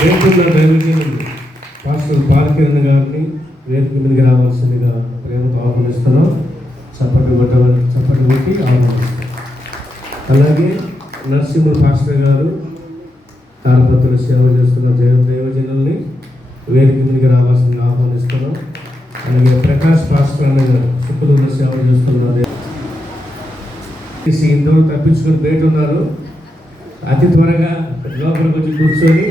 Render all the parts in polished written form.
దేశంలో దైవజనులు పాస్టర్ పాలకిరణ్ గారిని వేదిక మీదకి రావాల్సిందిగా ప్రేమతో ఆహ్వానిస్తున్నాం. చప్పటి కొట్టి ఆహ్వానిస్తున్నాం. అలాగే నరసింహ పాస్టర్ గారు తాళపత్రులు సేవ చేస్తున్న దైవజనుల్ని వేదిక మీదకి రావాల్సిందిగా ఆహ్వానిస్తున్నాం. అలాగే ప్రకాష్ పాస్టర్ అనే గారు శుక్రవారం సేవ చేస్తున్నారు. ఇంతవరకు తప్పించుకొని బయట ఉన్నారు. అతి త్వరగా లోపలికి వచ్చి కూర్చొని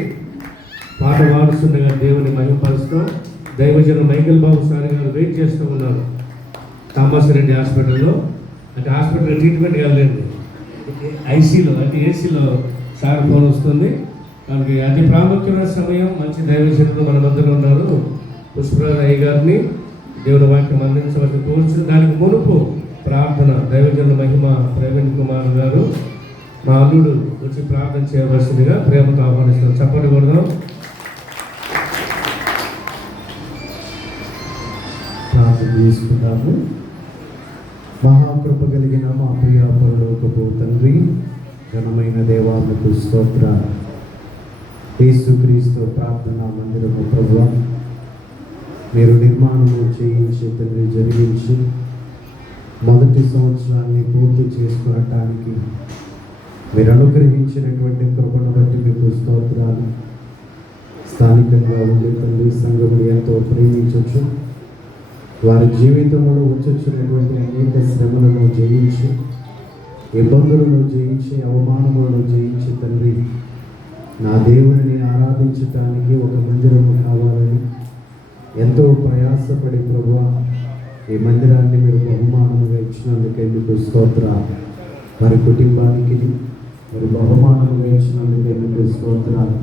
పాట పాడుతుండగా దేవుని మహిమపరుస్తాం. దైవజనం మైకేల్ బాబు సార్ గారు వెయిట్ చేస్తూ ఉన్నారు థామస్ రెడ్డి హాస్పిటల్లో. అంటే హాస్పిటల్ ట్రీట్మెంట్ కాలేదు, ఐసీలో అంటే ఏసీలో సార్ ఫోన్ వస్తుంది. మనకి అతి ప్రాముఖ్యమైన సమయం. మంచి దైవజనులు మన మధ్యలో ఉన్నారు. పుష్పరాజు అయ్య గారిని దేవుని వాక్యం అందించవలసి కోరుచున్నాం. దానికి మునుపు ప్రార్థన దైవజనుల మహిమ ప్రవీణ్ కుమార్ గారు మా అల్లుడు వచ్చి ప్రార్థన చేయవలసిందిగా ప్రేమతో ఆహ్వానిస్తున్నాం. చప్పటి కొడదాం. ప్రార్థన చేసుకుంటాము. మహాకృప కలిగిన మా ప్రియ పరలోకపు తండ్రి, ఘనమైన దేవాలకు స్తోత్ర. యేసుక్రీస్తు ప్రార్థనా మందిరము ప్రభువా, మీరు నిర్మాణము చేయించి తండ్రి జరిగించి మొదటి సంవత్సరాన్ని పూర్తి చేసుకోవటానికి మీరు అనుగ్రహించినటువంటి కృపను బట్టి మీకు స్తోత్రాలు. స్థానికంగా ఉండే తండ్రి సంఘములు ఎంతో ప్రేమించవచ్చు. వారి జీవితంలో వచ్చొచ్చినటువంటి అనేక శ్రమలను జయించి, ఇబ్బందులను జయించి, అవమానములను జయించి తండ్రి నా దేవుని ఆరాధించటానికి ఒక మందిరము కావాలని ఎంతో ప్రయాసపడి ప్రభువా ఈ మందిరాన్ని మీరు బహుమానముగా ఇచ్చినందుకే మీకు స్తోత్రాలు. వారి కుటుంబానికి మరి బహుమానముగా ఇచ్చినందుకే మీకు స్తోత్రాలు.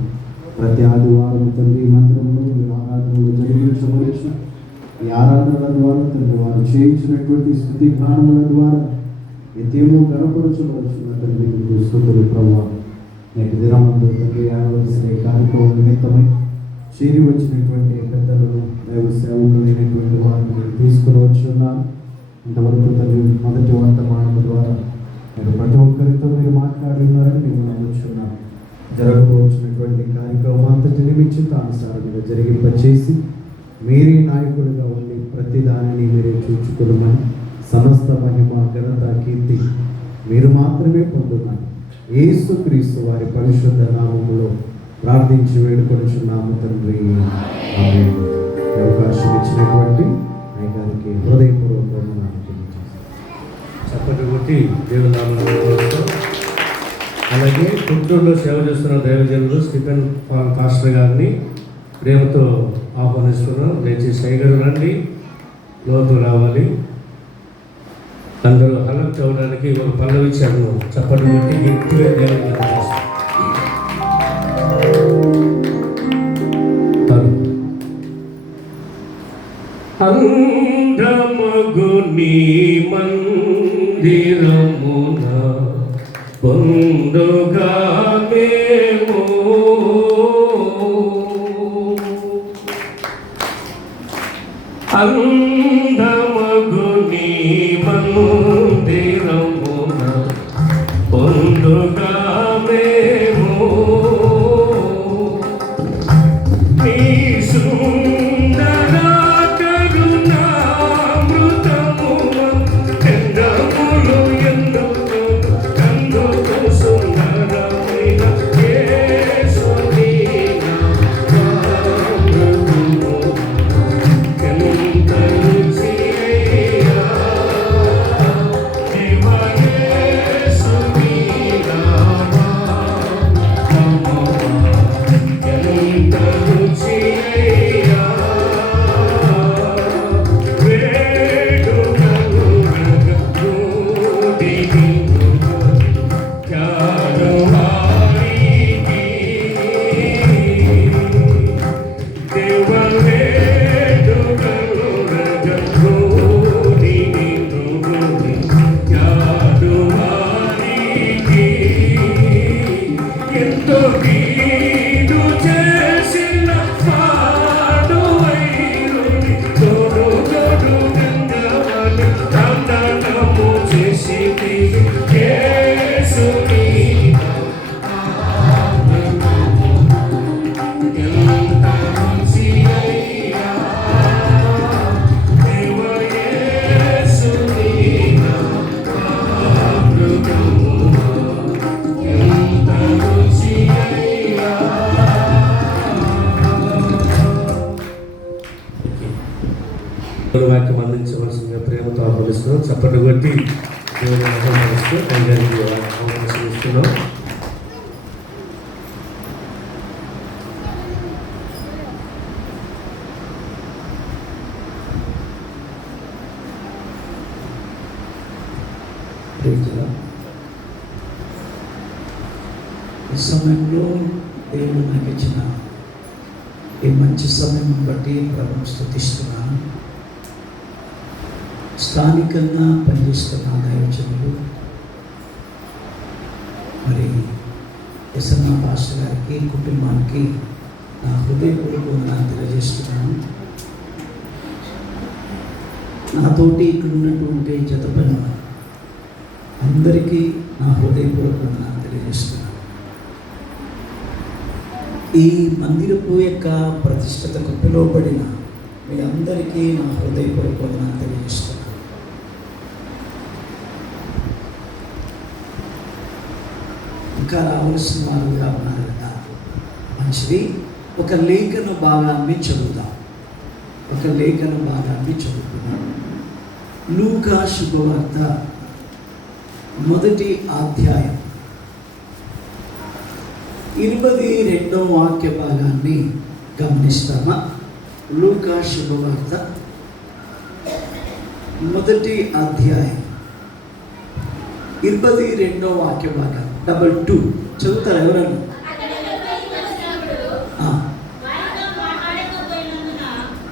ప్రతి ఆదివారం తండ్రి మందిరంలో మీరు ఆరాధనలు జరిగించవచ్చు. ఈ ఆరాధనల ద్వారా తండ్రి వారు చేయించినటువంటి స్థుతి గానముల ద్వారా నిత్యము గణపరచవలసిన తండ్రి మీకు స్తుతులు ప్రభువా. నేటి దినమందు తండ్రి యానివర్సరీ కార్యక్రమం నిమిత్తమై చేరి వచ్చినటువంటి పెద్దలను దైవ సేవకులైనటువంటి వారిని తీసుకుని వచ్చున్నాను. ఇంతవరకు తండ్రి మొదటి వర్తమానము ద్వారా మీరు ప్రతి ఒక్కరితో మీరు మాట్లాడి ఉన్నారని మేము నమ్ముచున్నాను. జరగవచ్చినటువంటి కార్యక్రమం అంతటిని మీ చిత్తానుసారంగా జరిగింపచేసి మీరే నాయకుడిగా ఉండి ప్రతి దానిని మీరే చూచుకున్నాను. సమస్త మహిమ ఘనత కీర్తి మీరు మాత్రమే పొందున్నారు. యేసుక్రీస్తు వారి పరిశుద్ధ నామములో ప్రార్థించి వేడుకొనుచున్నాము తండ్రి. ఆమేన్. అవకాశం ఇచ్చినటువంటి గారికి హృదయపూర్వకంగా చప్పటి కొట్టి దేవుని నామములో. అలాగే గుంటూరులో సేవ చేస్తున్న దైవజనులు స్టీఫెన్ పాస్టర్ గారిని ప్రేమతో ఆహ్వానిస్తున్నాం. దయచేసి సైగలు రండి, లోతు రావాలి. అందరూ హలక్ అవ్వడానికి ఒక పల్లవిచ్చాము. చప్పటి కొట్టి గట్టిగా దేవుని అందమగుని మందిరమున పొందుగా మేము అందమగుని మందిరమున పొందుగా మేము నీ చప్పట్లు కొట్టి దేవుని మహిమపరుస్తూ అయ్యగారికి అవకాశం ఇస్తున్నాం. ఈ సమయంలో దేవుడు నాకు ఇచ్చిన ఈ మంచి సమయం బట్టి ప్రభువును స్తుతిస్తున్నాను. స్థానికంగా పనిచేస్తున్న దైవజనులు మరి ఎస్ఎన్ఆ పాస్టర్ గారికి కుటుంబానికి నా హృదయపూర్వక వందనాలు తెలియజేస్తున్నాను. నాతోటి ఇక్కడ ఉన్నటువంటి జత పైన అందరికీ నా హృదయపూర్వక వందనాలు తెలియజేస్తున్నాను. ఈ మందిరపు యొక్క ప్రతిష్టతకు పిలువబడిన మీ అందరికీ నా హృదయపూర్వక వందనాలు తెలియజేస్తున్నాను. ఇంకా రావాల్సిన వారుగా ఉన్నారు కదా, మంచిది. ఒక లేఖన భాగాన్ని చదువుతాం. ఒక లేఖన భాగాన్ని చదువుతున్నాం. లూకా శుభవార్త 1వ అధ్యాయం 22వ వాక్య భాగాన్ని గమనిస్తామా? లూకా శుభవార్త 1వ అధ్యాయం 22వ వాక్య భాగం 2 చదువుతారు ఎవరన్నా?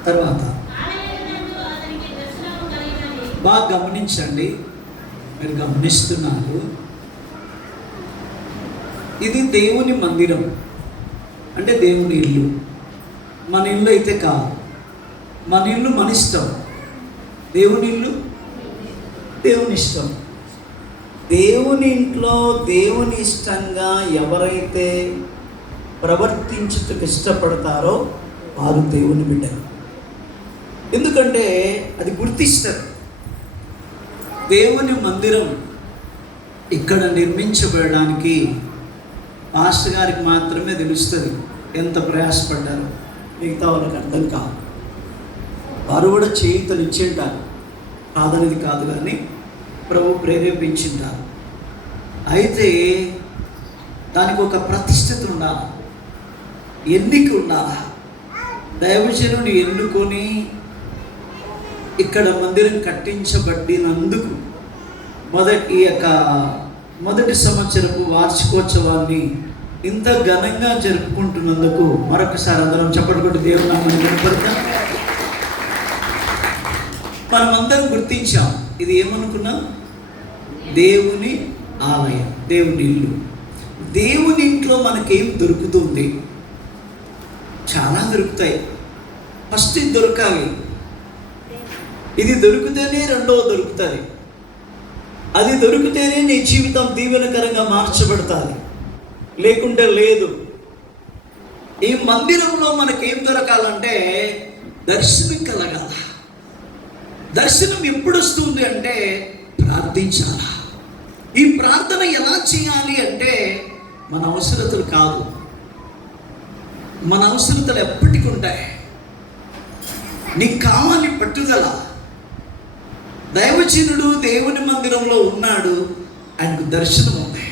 తర్వాత బాగా గమనించండి, మీరు గమనిస్తున్నారు. ఇది దేవుని మందిరం, అంటే దేవుని ఇల్లు. మన ఇల్లు అయితే కాదు, మన ఇల్లు మన ఇష్టం. దేవుని ఇల్లు దేవుని ఇష్టం. దేవుని ఇంట్లో దేవుని ఇష్టంగా ఎవరైతే ప్రవర్తించుటకు ఇష్టపడతారో వారు దేవుని బిడ్డలు. ఎందుకంటే అది గుర్తిస్తారు. దేవుని మందిరం ఇక్కడ నిర్మించబడడానికి పాస్టర్ గారికి మాత్రమే తెలుస్తుంది ఎంత ప్రయాసపడ్డారు. మిగతా వాళ్ళకి అర్థం కాదు. వారు కూడా చేయుతలు ఇచ్చింటారు, కాదనేది కాదు, కానీ ప్రభు ప్రేరేపించింటారు. అయితే దానికి ఒక ప్రతిష్టత ఉండాలి, ఎన్నిక ఉండాలి. దైవజనుని ఎన్నుకొని ఇక్కడ మందిరం కట్టించబడినందుకు మొదటి సంవత్సరపు వార్షికోత్సవాన్ని ఇంత ఘనంగా జరుపుకుంటున్నందుకు మరొకసారి అందరం చప్పట్లు కొట్టి దేవుని నామాన్ని కనపడతాం. మనమందరం గుర్తించాం, ఇది ఏమనుకున్నాం? దేవుని ఆలయం, దేవుని ఇల్లు. దేవుని ఇంట్లో మనకేం దొరుకుతుంది? చాలా దొరుకుతాయి. ఫస్ట్ ఇది దొరకాలి. ఇది దొరికితేనే రెండవ దొరుకుతుంది. అది దొరికితేనే నీ జీవితం దీవెనకరంగా మార్చబడుతుంది, లేకుంటే లేదు. ఈ మందిరంలో మనకేం దొరకాలంటే దర్శనం కలగాల. దర్శనం ఎప్పుడు వస్తుంది అంటే ప్రార్థించాలా. ఈ ప్రార్థన ఎలా చేయాలి అంటే మన అవసరతలు కాదు, మన అవసరతలు ఎప్పటికీ ఉంటాయి. నీకు కావాలి పట్టుదల. దైవజనుడు దేవుని మందిరంలో ఉన్నాడు, ఆయనకు దర్శనం ఉంది.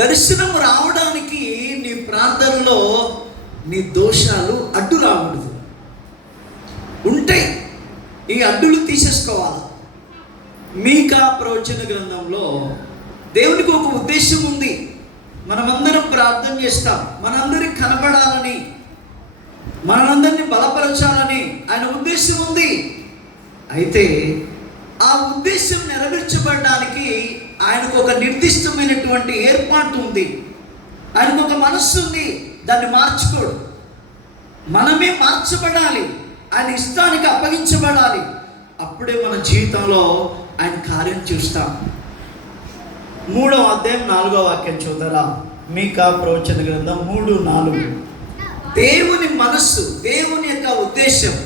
దర్శనం రావడానికి నీ ప్రార్థనలో నీ దోషాలు అడ్డు రాకూడదు. ఉంటాయి, ఈ అడ్డులు తీసేసుకోవాలి. మీకా ప్రవచన గ్రంథంలో దేవునికి ఒక ఉద్దేశం ఉంది. మనమందరం ప్రార్థన చేస్తాం, మనందరికి కనబడాలని, మనందరినీ బలపరచాలని ఆయన ఉద్దేశం ఉంది. అయితే ఆ ఉద్దేశం నెరవేర్చబడడానికి ఆయనకు ఒక నిర్దిష్టమైనటువంటి ఏర్పాటు ఉంది. ఆయనకు ఒక మనస్సు ఉంది, దాన్ని మార్చుకోడు. మనమే మార్చబడాలి, ఆయన ఇష్టానికి అప్పగించబడాలి. అప్పుడే మన జీవితంలో ఆయన కార్యం చూస్తాం. 3వ అధ్యాయం 4వ వాక్యం చూద్దారా? మీకా ప్రవచన గ్రంథం 3:4. దేవుని మనస్సు, దేవుని యొక్క ఉద్దేశం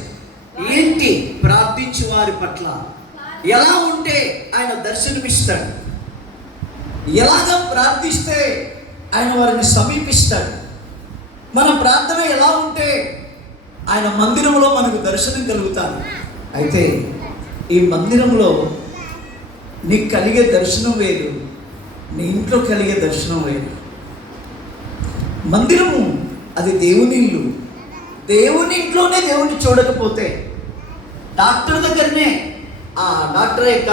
ఏంటి? ప్రార్థించు వారి పట్ల ఎలా ఉంటే ఆయన దర్శనమిస్తాడు, ఎలాగ ప్రార్థిస్తే ఆయన వారిని సమీపిస్తాడు. మన ప్రార్థన ఎలా ఉంటే ఆయన మందిరంలో మనకు దర్శనం కలుగుతాడు. అయితే ఈ మందిరంలో నీకు కలిగే దర్శనం వేరు, నీ ఇంట్లో కలిగే దర్శనం వేరు. మందిరము అది దేవుని ఇల్లు. దేవుని ఇంట్లోనే దేవుణ్ణి చూడకపోతే, డాక్టర్ దగ్గరనే ఆ డాక్టర్ యొక్క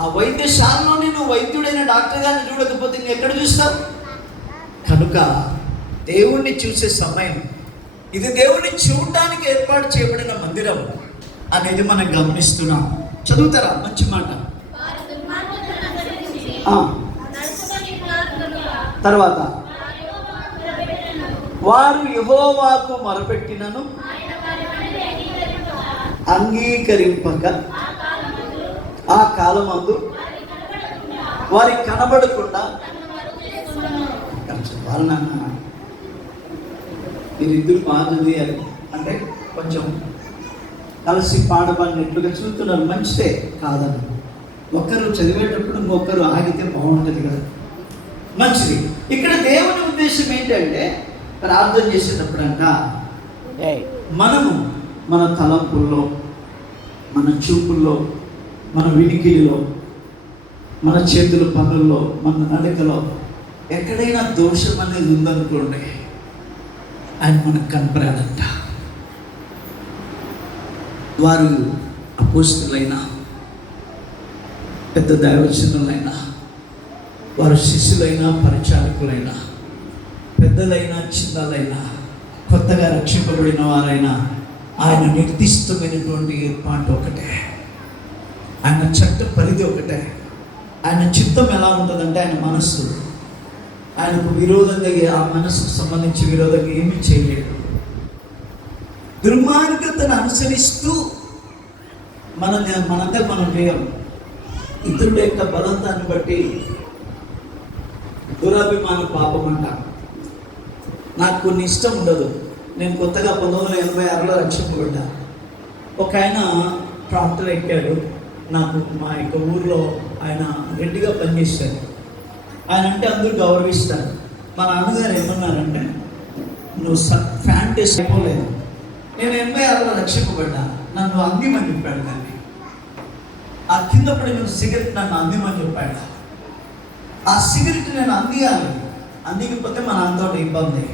ఆ వైద్యశాలలోనే నువ్వు వైద్యుడైన డాక్టర్ గారిని చూడకపోతే నువ్వు ఎక్కడ చూస్తావు? కనుక దేవుణ్ణి చూసే సమయం ఇది, దేవుణ్ణి చూడడానికి ఏర్పాటు చేయబడిన మందిరం అనేది మనం గమనిస్తున్నాం. చదువుతారా? మంచి మాట. తర్వాత వారు యెహోవాకు మొరపెట్టినను అంగీకరింపక ఆ కాలమందు వారికి కనబడకుండా వాళ్ళ మీరిద్దరు బాగుంది అని అంటే కొంచెం కలిసి పాడబడినట్లుగా చూస్తున్నారు, మంచిదే కాదని. ఒకరు చదివేటప్పుడు ఇంకొకరు ఆగితే బాగుంటుంది కదా, మంచిది. ఇక్కడ దేవుని ఉద్దేశం ఏంటంటే, ప్రార్థన చేసేటప్పుడంట మనము మన తలంపుల్లో, మన చూపుల్లో, మన వినికిడిలో, మన చేతుల పనుల్లో, మన నడకలో ఎక్కడైనా దోషం అనేది ఉందనుకోండి, ఆయన మనకు కనపరాడంట. వారు అపోస్తులైనా, పెద్ద దైవజనులైనా, వారు శిష్యులైనా, పరిచారకులైనా, పెద్దలైనా, చిన్నలైనా, కొత్తగా రక్షింపబడిన వారైనా, ఆయన నిర్దిష్టమైనటువంటి ఏర్పాటు ఒకటే, ఆయన చట్ట పరిధి ఒకటే. ఆయన చిత్తం ఎలా ఉంటుందంటే, ఆయన మనస్సు, ఆయనకు విరోధంగా, ఆ మనస్సుకు సంబంధించి విరోధంగా ఏమీ చేయలేడు. దుర్మార్గతను అనుసరిస్తూ మనంతా మనం చేయం. ఇతరుల యొక్క బలవంతాన్ని బట్టి దురాభిమాన పాపం అంటాం. నాకు కొన్ని ఇష్టం ఉండదు. నేను కొత్తగా 1986లో రక్షింపబడ్డా. ఒక ఆయన ట్రాక్టర్ ఎక్కాడు. నాకు మా యొక్క ఊర్లో ఆయన రెడ్డిగా పనిచేశాడు. ఆయన అంటే అందరూ గౌరవిస్తారు. మా నాన్నగారు ఏమన్నారంటే, నువ్వు ఫ్యాంట్ వేసుకోలేదు. నేను 86లో రక్షింపబడ్డా. నన్ను అందిమని చెప్పాడు. దాన్ని ఆ కింద పడిన సిగరెట్ నన్ను అందిమని చెప్పాడు. ఆ సిగరెట్ నేను అందియాలి. అందికపోతే మా నాన్నతో ఇబ్బంది,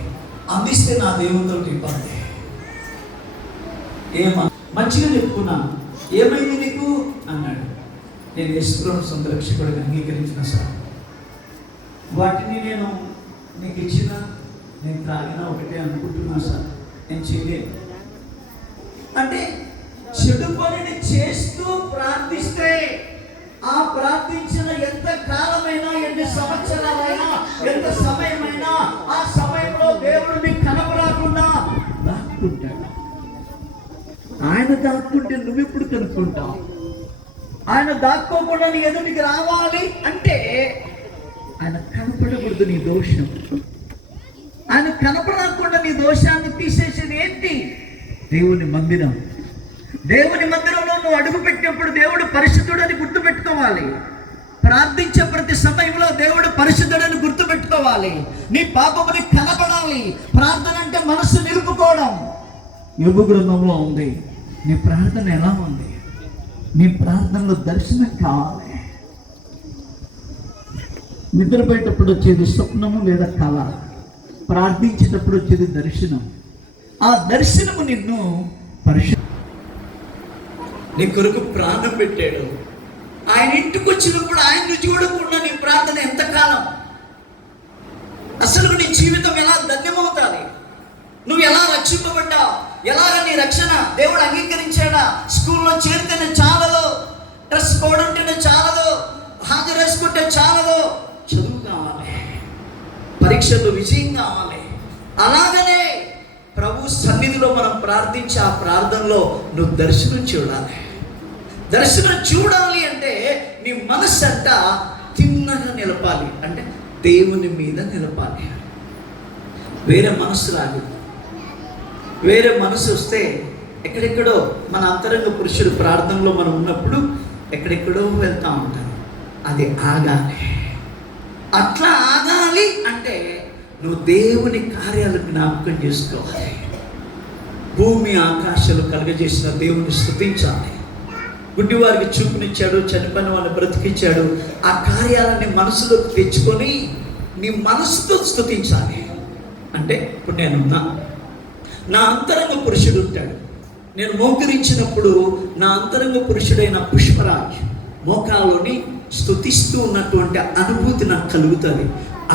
అందిస్తే నా దేవునితో ఇబ్బంది. మంచిగా చెప్పుకున్నాను. ఏమైంది నీకు అన్నాడు. నేను యేసుక్రీస్తు సొంత రక్షకుడిని అంగీకరించిన సార్, వాటిని నేను నీకు ఇచ్చిన, నేను త్రాగిన ఒకటే అనుకుంటున్నా సార్, నేను చేయలేను అంటే. చెడు పనిని చేస్తూ ప్రార్థిస్తే, ఆ ప్రార్థించిన ఎంత కాలమైనా, ఎన్ని సంవత్సరాలైనా, ఎంత సమయమైనా, ఆ సమయంలో దేవుడు నీకు కనపడకుండా దాక్కుంటాడు. ఆయన దాక్కుంటే నువ్వెప్పుడు కనుక్కుంటావు? ఆయన దాక్కోకుండా నీ ఎదుటికి రావాలి అంటే, ఆయన కనపడకూడదు నీ దోషం. ఆయన కనపడకుండా నీ దోషాన్ని తీసేసేది ఏంటి? దేవుని మందిరం. దేవుని మందిరంలో నువ్వు అడుగు పెట్టినప్పుడు దేవుడు పరిశుద్ధుడని గుర్తుపెట్టుకోవాలి. ప్రార్థించే ప్రతి సమయంలో దేవుడు పరిశుద్ధుడని గుర్తుపెట్టుకోవాలి. నీ పాపముని కనపడాలి. ప్రార్థన అంటే మనస్సు నిలుపుకోవడం. యోబు గ్రంథంలో ఉంది. నీ ప్రార్థన ఎలా ఉంది? నీ ప్రార్థనలో దర్శనం కావాలి. నిద్రపోయేటప్పుడు వచ్చేది స్వప్నము లేదా కళ, ప్రార్థించేటప్పుడు వచ్చేది దర్శనం. ఆ దర్శనము నిన్ను నీ కొరకు ప్రాణం పెట్టాడు. ఆయన ఇంటికి వచ్చినప్పుడు ఆయన్ని చూడకుండా నీ ప్రార్థన ఎంతకాలం? అసలు నీ జీవితం ఎలా ధన్యమవుతుంది? నువ్వు ఎలా రక్షింపబడ్డావు? ఎలాగ నీ రక్షణ దేవుడు అంగీకరించాడా? స్కూల్లో చేరితేనే చాలదు, డ్రెస్ కోడ్ ఉంటేనే చాలదు, హాజరు వేసుకుంటే చాలదు. చదువు కావాలి, పరీక్షల్లో విజయం కావాలి. అలాగనే ప్రభు సన్నిధిలో మనం ప్రార్థించి ఆ ప్రార్థనలో నువ్వు దర్శనం చూడాలి. దర్శనం చూడాలి అంటే నీ మనస్సు అంట తిన్నగా నిలపాలి, అంటే దేవుని మీద నిలపాలి. వేరే మనసు రాదు. వేరే మనసు వస్తే ఎక్కడెక్కడో మన అంతరంగ పురుషుడు ప్రార్థనలో మనం ఉన్నప్పుడు ఎక్కడెక్కడో వెళ్తూ ఉంటాం. అది ఆగాలి. అట్లా ఆగాలి అంటే నువ్వు దేవుని కార్యాలు జ్ఞాపకం చేసుకోవాలి. భూమి ఆకాశాలు కలుగజేసిన దేవుని స్తుతించాలి. గుడ్డివారికి చూపునిచ్చాడు, చనిపోయిన వాళ్ళని బ్రతికించాడు. ఆ కార్యాలని మనసులోకి తెచ్చుకొని నీ మనసుతో స్తుతించాలి. అంటే ఇప్పుడు నేనున్నా, నా అంతరంగ పురుషుడు ఉంటాడు. నేను మోకరించినప్పుడు నా అంతరంగ పురుషుడైన పుష్పరాజ్ మోకాల్లోని స్తుతిస్తూ ఉన్నటువంటి అనుభూతి నాకు కలుగుతుంది.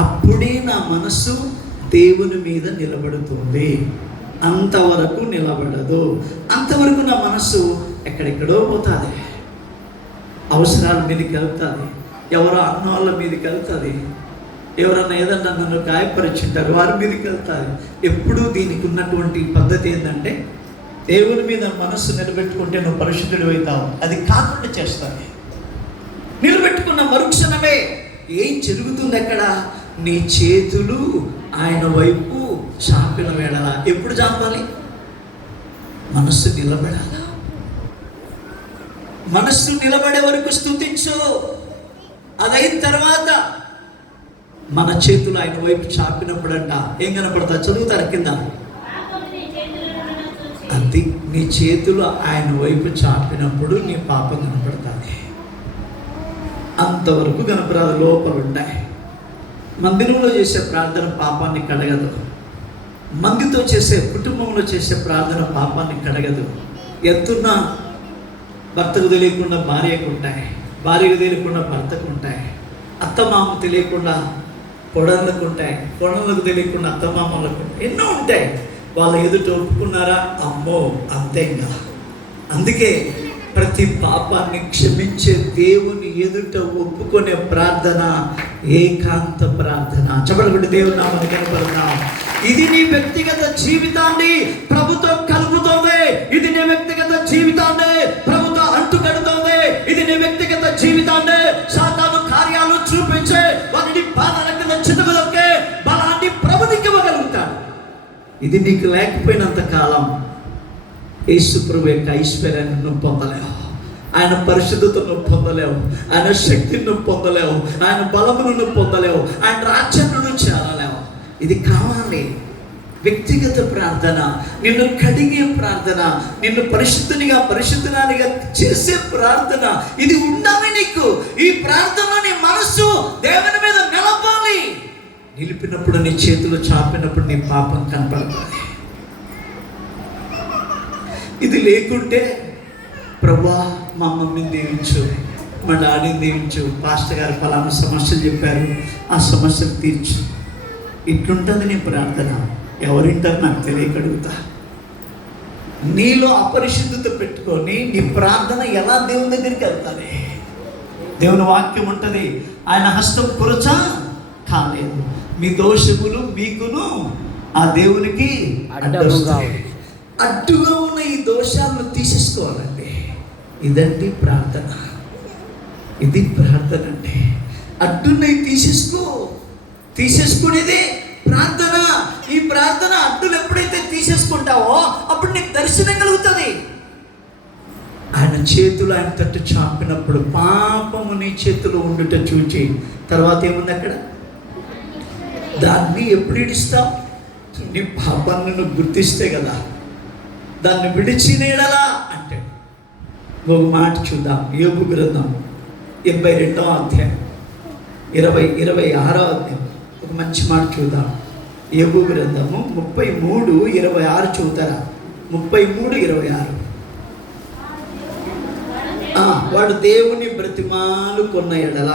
అప్పుడే నా మనస్సు దేవుని మీద నిలబడుతుంది. అంతవరకు నిలబడదు. అంతవరకు నా మనస్సు ఎక్కడెక్కడో పోతుంది, అవసరాల మీదకి వెళ్తుంది, ఎవరో అన్న వాళ్ళ మీదకి వెళ్తుంది, ఎవరన్నా ఏదన్నా నన్ను గాయపరిచింటారు వారి మీదకి వెళ్తుంది. ఎప్పుడూ దీనికి ఉన్నటువంటి పద్ధతి ఏంటంటే, దేవుని మీద మనస్సు నిలబెట్టుకుంటే నువ్వు పరిశుద్ధుడు అవుతావు. అది కాకుండా చేస్తాను. నిలబెట్టుకున్న మరుక్షణమే ఏం జరుగుతుంది అక్కడ? నీ చేతులు ఆయన వైపు చాపిన వేళలా. ఎప్పుడు చాపాలి? మనస్సు నిలబడాలా. మనస్సు నిలబడే వరకు స్తుతించు. అదైన తర్వాత మన చేతులు ఆయన వైపు చాపినప్పుడంట ఏం కనపడతా? చదువుతారు కింద. అది నీ చేతులు ఆయన వైపు చాపినప్పుడు నీ పాపం కనపడుతుంది. అంతవరకు కనపరాదు, లోపల ఉంటాయి. మందిరంలో చేసే ప్రార్థన పాపాన్ని కడగదు. మందితో చేసే, కుటుంబంలో చేసే ప్రార్థన పాపాన్ని కడగదు. ఎంతున్నా భర్తకు తెలియకుండా భార్యకు ఉంటాయి, భార్యకు తెలియకుండా భర్తకు ఉంటాయి, అత్తమామ తెలియకుండా కొడళ్ళకు ఉంటాయి, కొడళ్ళకు తెలియకుండా అత్తమామలకు ఎన్నో ఉంటాయి. వాళ్ళ ఎదుట ఒప్పుకున్నారా, అమ్మో అంతేగా. అందుకే ప్రతి పాపాన్ని క్షమించే దేవుని ఎదుట ఒప్పుకునే ప్రార్థన ఏకాంత ప్రార్థన. చెప్పబడి దేవుని నామాన్ని కనపడతాం. ఇది నీ వ్యక్తిగత జీవితాన్ని ప్రభుత్వం కలుపుతోంది. ఇది నీ వ్యక్తిగత జీవితాన్ని ప్రభుత్వం అంటుకడుతోంది. ఇది నీ వ్యక్తిగత జీవితాన్ని సాతాను కార్యాలు చూపించే వాటిని బాధల కింద చితకదొక్కే బలాన్ని ప్రభునికి ఇవ్వగలుగుతాడు. ఇది నీకు లేకపోయినంత కాలం యేసు ప్రభు యొక్క ఐశ్వర్యాన్ని నువ్వు పొందలేవు, ఆయన పరిశుద్ధతను నువ్వు పొందలేవు, ఆయన శక్తిని నువ్వు పొందలేవు, ఆయన బలమును నువ్వు పొందలేవు, ఆయన రాజ్యాన్ని నువ్వు చేరలేవు. ఇది కావాలి. వ్యక్తిగత ప్రార్థన, నిన్ను కడిగే ప్రార్థన, నిన్ను పరిశుద్ధునిగా చేసే ప్రార్థన, ఇది ఉండాలి నీకు. ఈ ప్రార్థనలో నీ మనస్సు దేవుని మీద నిలపాలి. నిలిపినప్పుడు, నీ చేతులు చాపినప్పుడు నీ పాపం కనపడుతుంది. ఇది లేకుంటే, ప్రభా మా మమ్మీని దీవించు, మా డాడీని దీవించు, పాస్టర్ గారు పలానా సమస్యలు చెప్పారు, ఆ సమస్యలు తీర్చు, ఇట్లుంటుంది నీ ప్రార్థన. ఎవరింటారు నాకు తెలియకడుగుతా. నీలో అపరిశుద్ధత పెట్టుకొని నీ ప్రార్థన ఎలా దేవుని దగ్గరికి వెళ్తాది? దేవుని వాక్యం ఉంటుంది, ఆయన హస్తం కురచ కాలేదు, మీ దోషములు మీకును ఆ దేవునికి అడ్డుగా ఉన్న ఈ దోషాలను తీసేసుకోవాలండి. ఇదండి ప్రార్థన. ఇది ప్రార్థన అంటే అడ్డున్నవి తీసేసుకునేదే ప్రార్థన. ఈ ప్రార్థన అడ్డులు ఎప్పుడైతే తీసేసుకుంటావో అప్పుడు నీకు దర్శనం కలుగుతుంది. ఆయన చేతులు ఆయన తట్టు చాపినప్పుడు పాపము నీ చేతులు ఉండుట చూచి తర్వాత ఏముంది అక్కడ? దాన్ని ఎప్పుడు ఇడిస్తావు? నీ పాపాన్ని నువ్వు గుర్తిస్తే కదా. దాన్ని విడిచినేడలా అంటే ఒక మాట చూద్దాం. యోబు గ్రంథం 22వ అధ్యాయం 26వ అధ్యాయం ఒక మంచి మాట చూద్దాం. యోబు గ్రంథము 33:26 చూతారా? 33:26. వాడు దేవుని బ్రతిమాలు కొన్న ఎడల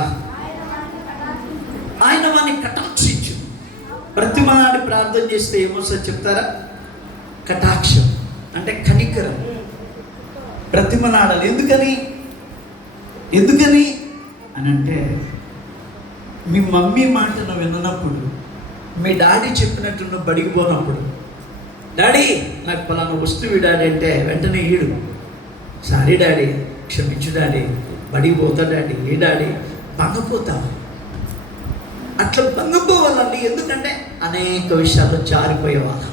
ఆయన వాడిని కటాక్షించు. బ్రతిమాలాడి ప్రార్థన చేస్తే ఏమొస్తో చెప్తారా? కటాక్షం అంటే కనికరం. బ్రతిమలాడాలి. ఎందుకని అని అంటే, మీ మమ్మీ మాట నువ్వు విన్నప్పుడు, మీ డాడీ చెప్పినట్టు నువ్వు బడికి పోనప్పుడు, డాడీ నాకు పలానా వస్తువు డాడీ అంటే వెంటనే ఈడు, సారీ డాడీ, క్షమించు డాడీ, బడికి పోతా డాడీ, ఏ డాడీ, భంగపోతావు. అట్లా భంగపోవాలండి. ఎందుకంటే అనేక విషయాల్లో జారిపోయేవాళ్ళం,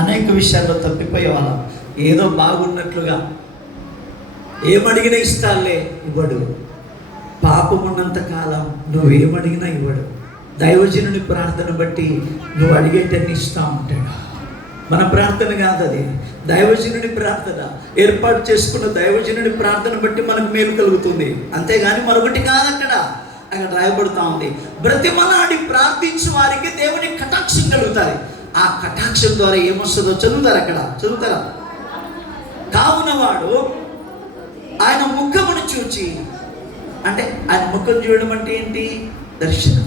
అనేక విషయాల్లో తప్పిపోయేవాళ్ళం. ఏదో బాగున్నట్లుగా ఏమడిగినా ఇస్తాలే ఇవ్వడు. పాపం ఉన్నంత కాలం నువ్వేమడిగినా ఇవ్వడు. దైవజనుని ప్రార్థన బట్టి నువ్వు అడిగేటన్ని ఇస్తూ ఉంటాడు. మన ప్రార్థన కాదు అది, దైవజనుడి ప్రార్థన. ఏర్పాటు చేసుకున్న దైవజనుడి ప్రార్థన బట్టి మనకు మేలు కలుగుతుంది, అంతేగాని మరొకటి కాదు. అక్కడ రాయబడుతూ ఉంది, బ్రతిమలాడి ప్రార్థించు వారికి దేవుని కటాక్షం కలుగుతాయి. ఆ కటాక్షం ద్వారా ఏమొస్తుందో చదువుతారా? కావున వాడు ఆయన ముఖమును చూచి, అంటే ఆయన ముఖం చూడడం అంటే ఏంటి? దర్శనం.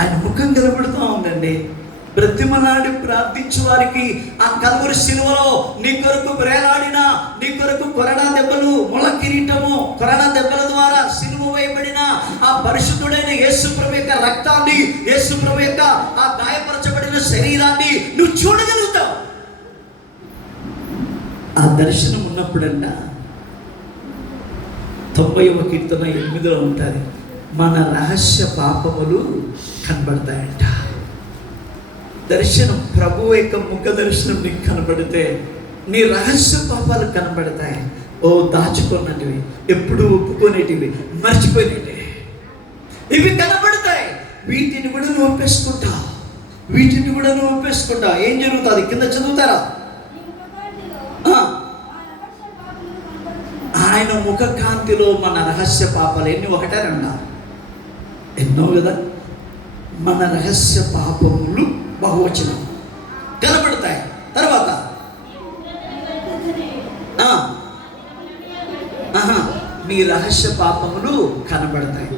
ఆయన ముఖం కనబడుతూ ఉందండి. బ్రతిమలాడి ప్రార్థించు వారికి ఆ కలువరి శిలువలో నీ కొరకు వేలాడిన, నీ కొరకు కొరడా దెబ్బలు, ముళ్ళ కిరీటము, కొరడా దెబ్బల ద్వారా సిలువ వేయబడిన ఆ పరిశుద్ధుడైన యేసు ప్రభు యొక్క రక్తాన్ని, యేసు ప్రభు యొక్క ఆ గాయపరచబడిన శరీరాన్ని నువ్వు చూడగలుగుతావు. ఆ దర్శనం ఉన్నప్పుడంట 90వ కీర్తన 8లో ఉంటుంది, మన రహస్య పాపములు కనబడతాయంట. దర్శనం, ప్రభు యొక్క ముఖ దర్శనం నీకు కనబడితే నీ రహస్య పాపాలు కనబడతాయి. ఓ దాచుకున్నటివి, ఎప్పుడు ఒప్పుకునేటివి, మర్చిపోయినవి, ఇవి కనబడతాయి. వీటిని కూడా నువ్వు ఒప్పేసుకుంటావు. ఏం జరుగుతుంది? కింద చదువుతారా? ఆయన ముఖ కాంతిలో మన రహస్య పాపాలు ఎన్ని? ఒకటే రెండా? ఎన్నో కదా. మన రహస్య పాపములు బహువచనం కనబడతాయి. తర్వాత నీ రహస్య పాపములు కనబడతాయి.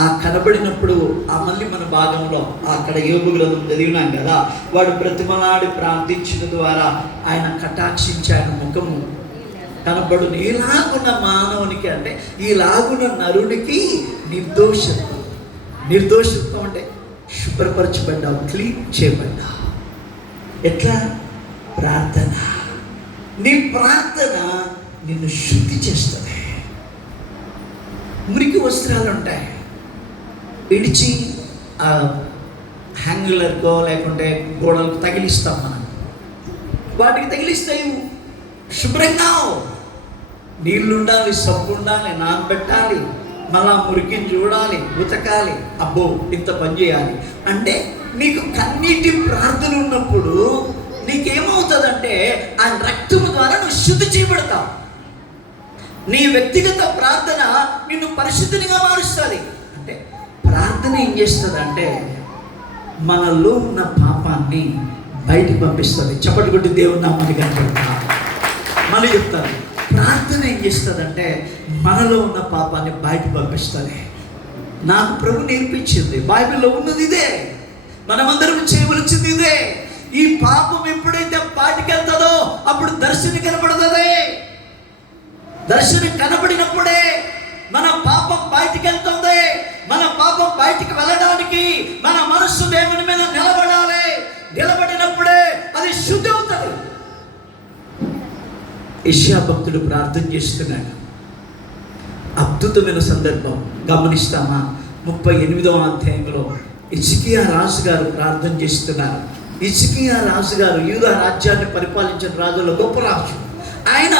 ఆ కనబడినప్పుడు ఆ మళ్ళీ మన భాగంలో అక్కడ యోబు గ్రంథం చదివినాం కదా, వాడు బ్రతిమలాడి ప్రార్థించిన ద్వారా ఆయన కటాక్షించి ఆయన ముఖము కనబడును. ఇలాగున్న మానవునికి, అంటే ఇలాగున్న నరునికి నిర్దోషత్వం అంటే శుభ్రపరచబడ్డావు, క్లీన్ చేయబడ్డావు. ఎట్లా? ప్రార్థన. నీ ప్రార్థన నిన్ను శుద్ధి చేస్తుంది. మురికి వస్త్రాలు ఉంటాయి, ఇడిచి ఆ హ్యాంగులర్కో లేకుంటే గోడలకు తగిలిస్తాం మనం, వాటికి తగిలిస్తాయి. శుభ్రంగా నీళ్ళు ఉండాలి, సబ్బు ఉండాలి, నానబెట్టాలి, మళ్ళా మురికిని చూడాలి, ఉతకాలి, అబ్బో ఇంత పని చేయాలి. అంటే నీకు కన్నీటి ప్రార్థన ఉన్నప్పుడు నీకేమవుతుందంటే ఆ రక్తము ద్వారా నువ్వు శుద్ధి చేయబడతావు. నీ వ్యక్తిగత ప్రార్థన నిన్ను పరిశుద్ధినిగా మారుస్తుంది. అంటే ప్రార్థన ఏం చేస్తుందంటే మనలో ఉన్న పాపాన్ని బయటికి పంపిస్తుంది. చప్పటి కొట్టి దేవుని నామాన్ని కనపడతా. మళ్ళీ చెప్తాను, ప్రార్థన ఏం చేస్తుందంటే మనలో ఉన్న పాపాన్ని బయట పంపిస్తుంది. నాకు ప్రభు నేర్పించింది, బైబిల్లో ఉన్నది ఇదే, మనమందరం చేయవలసింది ఇదే. ఈ పాపం ఎప్పుడైతే బయటికి వెళ్తుందో అప్పుడు దర్శనం కనబడుతుంది. దర్శనం కనబడినప్పుడే మన పాపం బయటికి వెళ్తుంది. మన పాపం బయటికి వెళ్ళడానికి మన మనస్సు దేవుని మీద నిలబడాలి. నిలబడినప్పుడే అది శుద్ధి అవుతుంది. యెషయా భక్తుడు ప్రార్థన చేస్తున్నాడు. అద్భుతమైన సందర్భం గమనిస్తామా? 38వ అధ్యాయంలో హిజ్కియా రాజు గారు ప్రార్థన చేస్తున్నారు. హిజ్కియా రాజు గారు యూదా రాజ్యాన్ని పరిపాలించిన రాజుల్లో గొప్ప రాజు. ఆయన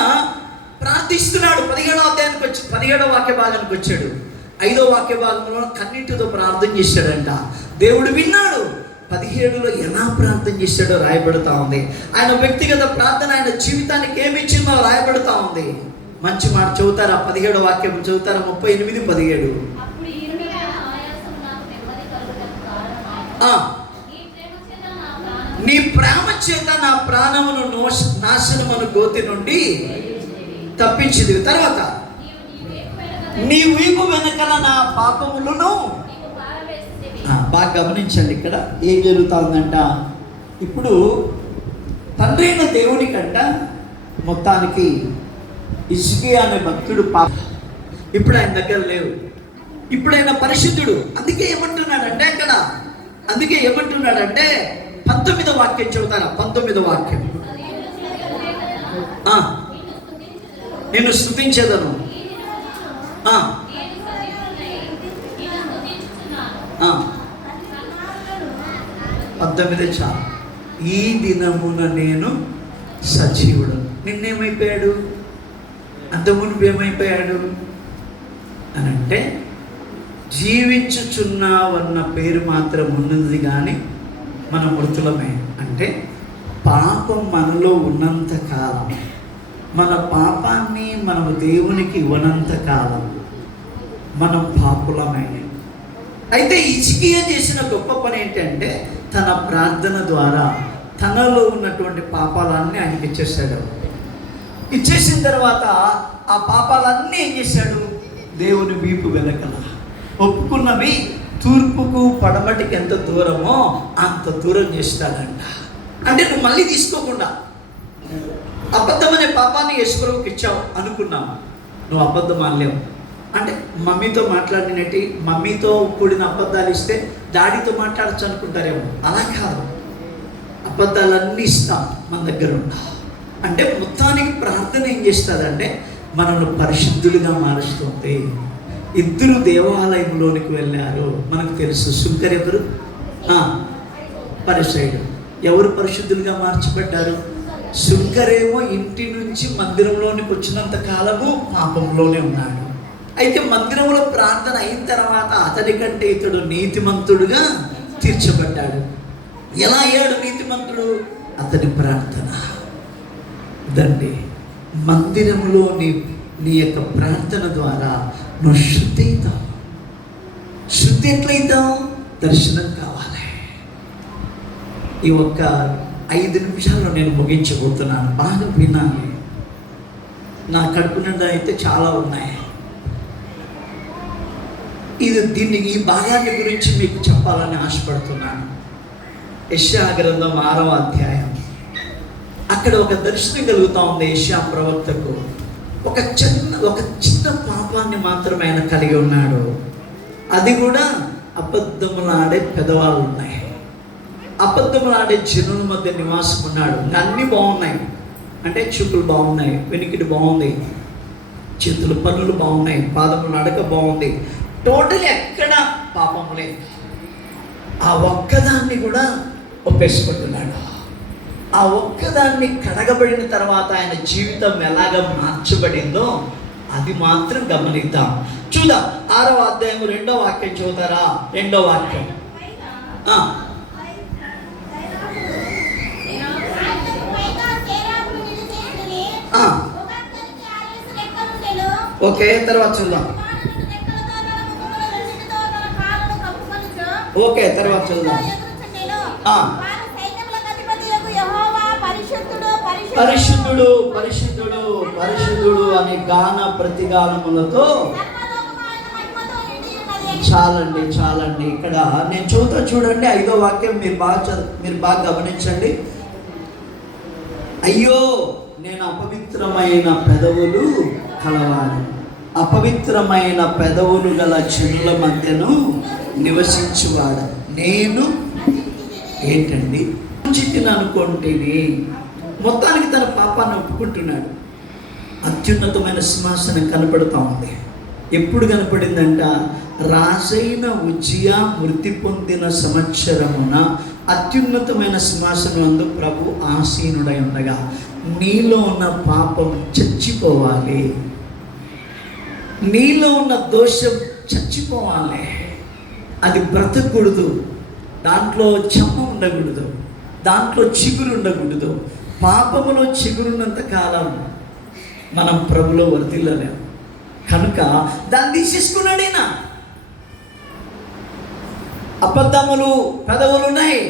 ప్రార్థిస్తున్నాడు. 17వ అధ్యాయానికి వచ్చి 17వ వాక్య భాగానికి వచ్చాడు. 5వ వాక్య భాగంలో కన్నీటితో ప్రార్థన చేశాడంట. దేవుడు విన్నాడు. 17లో ఎలా ప్రార్థన చేశాడో రాయబడుతూ ఉంది. ఆయన వ్యక్తిగత ప్రార్థన ఆయన జీవితానికి ఏమి ఇచ్చిందో రాయబడుతూ ఉంది. మంచి మాట చదువుతారా? 17వ వాక్యం చదువుతారా? 38, 17. నీ ప్రేమ చేత నా ప్రాణమును నాశనమును గోతి నుండి తప్పించింది. తర్వాత నీ వీపు వెనకల నా పాపములను. బాగా గమనించండి, ఇక్కడ ఏం జరుగుతుందంట. ఇప్పుడు తండ్రి అయిన దేవునికంట మొత్తానికి హిజ్కియా అనే భక్తుడు ఇప్పుడు ఆయన దగ్గర లేవు. ఇప్పుడు ఆయన పరిశుద్ధుడు. అందుకే ఏమంటున్నాడంటే 19వ వాక్యం చెబుతారా? 19వ వాక్యం, నేను స్తుతించేదను. 19 చాలు. ఈ దినమున నేను సజీవుడు. నిన్నేమైపోయాడు? అంతమునుపు ఏమైపోయాడు అని అంటే జీవించుచున్నావన్న పేరు మాత్రం ఉన్నది, కానీ మన మృతులమే. అంటే పాపం మనలో ఉన్నంత కాలం, మన పాపాన్ని మనము దేవునికి ఇవ్వనంత కాలం మనం పాపులమే. అయితే హిజ్కియా చేసిన గొప్ప పని ఏంటంటే తన ప్రార్థన ద్వారా తనలో ఉన్నటువంటి పాపాలన్నీ ఆయనకి ఇచ్చేసాడు. ఇచ్చేసిన తర్వాత ఆ పాపాలన్నీ ఏం చేశాడు? దేవుని వీపు వెనకల ఒప్పుకున్నవి తూర్పుకు పడమటికి ఎంత దూరమో అంత దూరం చేస్తాడంట. అంటే నువ్వు మళ్ళీ తీసుకోకుండా అబద్ధమనే పాపాన్ని యేసుప్రభుకి ఇచ్చావు అనుకున్నావు, నువ్వు అబద్ధం అనలేవు. అంటే మమ్మీతో మాట్లాడినట్టు మమ్మీతో కూడిన అబద్ధాలు ఇస్తే డాడీతో మాట్లాడచ్చు అనుకుంటారేమో. అలా కాదు, అబద్ధాలన్నీ ఇస్తాం మన దగ్గర ఉంటా. అంటే మొత్తానికి ప్రార్థన ఏం చేస్తుందంటే మనల్ని పరిశుద్ధులుగా మారుస్తుంది. ఇద్దరు దేవాలయంలోనికి వెళ్ళారు, మనకు తెలుసు. శుంకర్ ఎవరు? పరిసయ్యుడు. ఎవరు పరిశుద్ధులుగా మార్చబడ్డారు? శుంకరేమో ఇంటి నుంచి మందిరంలోనికి వచ్చినంత కాలము పాపంలోనే ఉన్నాడు. అయితే మందిరంలో ప్రార్థన అయిన తర్వాత అతడి కంటే ఇతడు నీతిమంతుడుగా తీర్చబడ్డాడు. ఎలా అయ్యాడు నీతిమంతుడు? అతని ప్రార్థన దండి. మందిరంలో నీ యొక్క ప్రార్థన ద్వారా నువ్వు శుద్ధి అవుతావు. శుద్ధి ఎట్లయితావు? దర్శనం కావాలి. ఈ ఒక్క 5 నిమిషాల్లో నేను ముగించబోతున్నాను, బాగా వినాలి. నా కడుపు నిండా అయితే చాలా ఉన్నాయి. ఈ భాగాన్ని గురించి మీకు చెప్పాలని ఆశపడుతున్నాను. యెషయా గ్రంథం 6వ అధ్యాయం. అక్కడ ఒక దర్శనం కలుగుతూ ఉంది యెషయా ప్రవక్తకు. ఒక చిన్న పాపాన్ని మాత్రమే ఆయన కలిగి ఉన్నాడు. అది కూడా అబద్ధములాడే పెదవాళ్ళు ఉన్నాయి, అబద్ధములాడే జనుల మధ్య నివాసం ఉన్నాడు. అన్నీ బాగున్నాయి, అంటే చూపులు బాగున్నాయి, వెనికిడి బాగుంది, చేతులు పనులు బాగున్నాయి, పాదములు నడక బాగుంది, టోటల్ ఎక్కడ పాపం లేదు. ఆ ఒక్కదాన్ని కూడా ఒప్పేసుకుంటున్నాడు. ఆ ఒక్కదాన్ని కడగబడిన తర్వాత ఆయన జీవితం ఎలాగ మార్చబడిందో అది మాత్రం గమనిద్దాం. చూద్దాం. 6వ అధ్యాయం 2వ వాక్యం చదువుతారా? 2వ వాక్యం. ఓకే, తర్వాత చూద్దాం. ఓకే, తర్వాత చూద్దాం. పరిశుద్ధుడు పరిశుద్ధుడు పరిశుద్ధుడు అని గాన ప్రతిగానములతో చాలండి. ఇక్కడ నేను చదువుతా చూడండి. 5వ వాక్యం మీరు బాగా గమనించండి. అయ్యో, నేను అపవిత్రమైన పెదవులు కలవాడు, అపవిత్రమైన పెదవులు గల జనుల మధ్యను నివసించువాడు. నేను ఏంటండి మంచితిని అనుకుంటేనే. మొత్తానికి తన పాపాన్ని ఒప్పుకుంటున్నాడు. అత్యున్నతమైన సింహాసనం కనపడుతూ ఉంది. ఎప్పుడు కనపడిందంట? రాజైన ఉజ్జియా మృతి పొందిన సంవత్సరమున అత్యున్నతమైన సింహాసనం నందు ప్రభు ఆసీనుడై ఉండగా నీలో ఉన్న పాపం చచ్చిపోవాలి, నీలో ఉన్న దోషం చచ్చిపోవాలి. అది బ్రతకూడదు, దాంట్లో చెమ్మ ఉండకూడదు, దాంట్లో చిగురు ఉండకూడదు. పాపములో చిగురున్నంత కాలం మనం ప్రభులో వర్ధిల్లలేము. కనుక దాన్ని తీసేసుకున్నాడు ఈయన. అబద్ధములు పెదవులు ఉన్నాయి,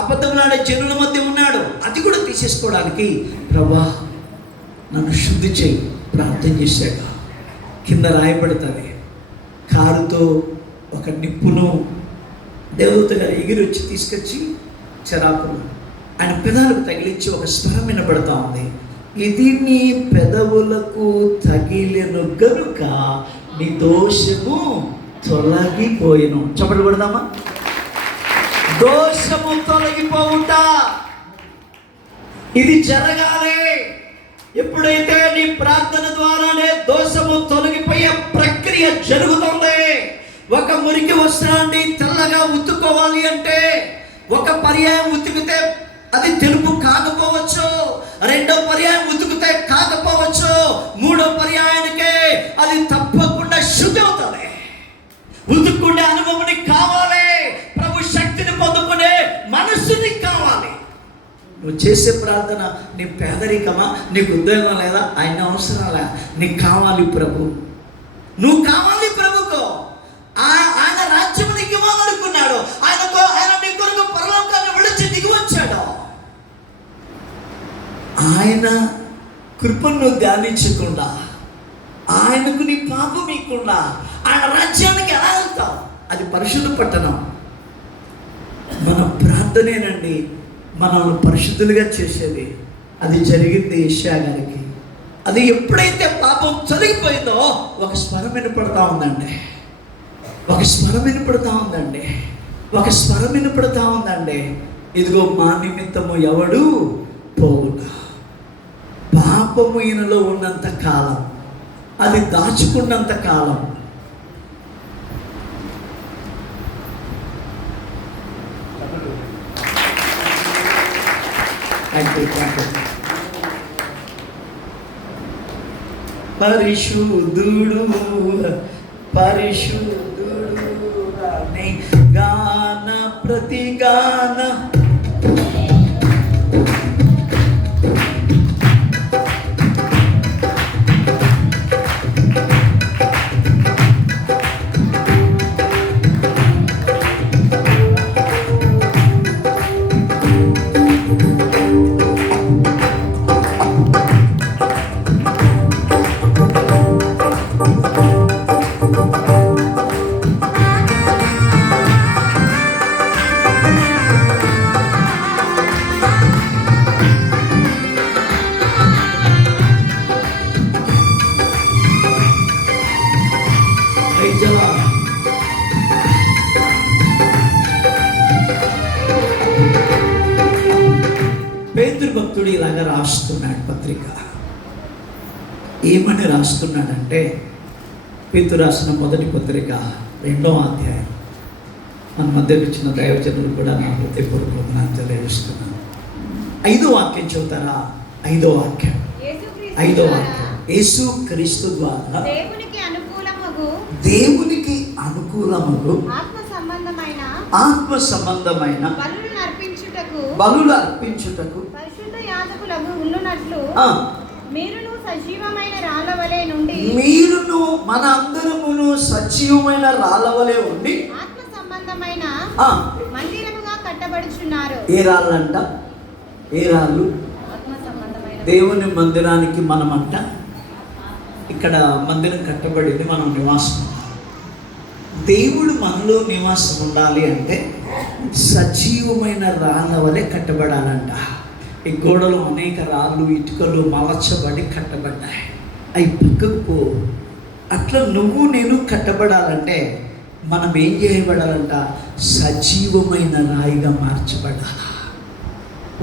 అబద్ధములాడే జనుల మధ్య ఉన్నాడు. అది కూడా తీసేసుకోవడానికి ప్రభా నన్ను శుద్ధి చేయి ప్రార్థన చేశాక కింద రాయబడుతుంది. కారుతో ఒక నిప్పును దేవత గారు ఎగిరి వచ్చి తీసుకొచ్చి చెరాకును ఆయన పెదాలకు తగిలించి ఒక స్వరం వినపడతా ఉంది. ఇది నీ పెదవులకు తగిలిను గనుక నీ దోషము తొలగిపోయిను. చప్పట్లు కొడదామా? దోషము తొలగిపోవుట ఇది జరగాలి. ఎప్పుడైతే నీ ప్రార్థన ద్వారానే దోషము తొలగిపోయే ప్రక్రియ జరుగుతుంది. ఒక మురికి వస్త్రాన్ని తెల్లగా ఉతుక్కోవాలి అంటే ఒక పర్యాయం ఉతికితే అది తెలుపు కాకపోవచ్చు, రెండో పర్యాయం ఉతికితే కాకపోవచ్చు, మూడో పర్యాయానికే అది తప్పకుండా శుద్ధి అవుతుంది. ఉతుక్కుండే అనుభవం కావాలి, ప్రభు శక్తిని పొందుకునే మనస్సుని కావాలి. నువ్వు చేసే ప్రార్థన నీ పేదరికమా, నీకు ఉద్యోగం లేదా, ఆయన అవసరం లే, నీకు కావాలి ప్రభు, నువ్వు కావాలి ప్రభుకు. ఆయన రాజ్యం నీకు ఇవ్వాలనుకున్నాడు. ఆయన నీ కొరకు పరలోకాన్ని విడిచి దిగి వచ్చాడు. ఆయన కృపను నువ్వు ధ్యానించకుండా, ఆయనకు నీ పాపం ఇవ్వకుండా ఆయన రాజ్యానికి ఎలా వెళ్తావు? అది పరిశుద్ధ పట్టణం. మన ప్రార్థనేనండి మనల్ని పరిశుద్ధులుగా చేసేది. అది జరిగింది యెషయా గారికి. అది ఎప్పుడైతే పాపం తొలగిపోయిందో ఒక స్వరం వినపడతా ఉందండి, ఒక స్వరం వినపడతా ఉందండి, ఒక స్వరం వినపడతా ఉందండి. ఇదిగో మా నిమిత్తము ఎవడు పోవునా. పాపము ఈయనలో ఉన్నంత కాలం, అది దాచుకున్నంత కాలం పరిశుద్ధుడు పరిశుద్ధుడు అని గాన ప్రతిగాన పేతురు భక్తుడు ఇలాగా రాస్తున్నాడు పత్రిక. ఏమని రాస్తున్నాడంటే, పేతురు రాసిన మొదటి పత్రిక 2వ అధ్యాయం. మన మధ్యకు వచ్చిన దైవజనులు కూడా నా హృదయపూర్వక వందనాలు తెలియజేస్తున్నాను. 5వ వాక్యం చెబుతారా? 5వ వాక్యం. యేసు క్రీస్తు ద్వారా దేవునికి అనుకూలమగు ఆత్మ సంబంధమైన బలులు అర్పించుటకు మీరును మన అందరమును సజీవమైన రాళ్ళవలే ఉండి ఆత్మ సంబంధమైన మందిరముగా కట్టబడుచున్నారు. ఏ రాళ్ళంట? ఏ రాళ్ళు? దేవుని మందిరానికి మనమంట. ఇక్కడ మందిరం కట్టబడింది, మనం నివాసం. దేవుడు మనలో నివాసం ఉండాలి అంటే సజీవమైన రాళ్ళ వలె కట్టబడాలంట. ఈ గోడలు అనేక రాళ్ళు ఇటుకలు మలచబడి కట్టబడ్డాయి, అవి పక్కకు పో. అట్లా నువ్వు నేను కట్టబడాలంటే మనం ఏం చేయబడాలంట? సజీవమైన రాయిగా మార్చబడాలి.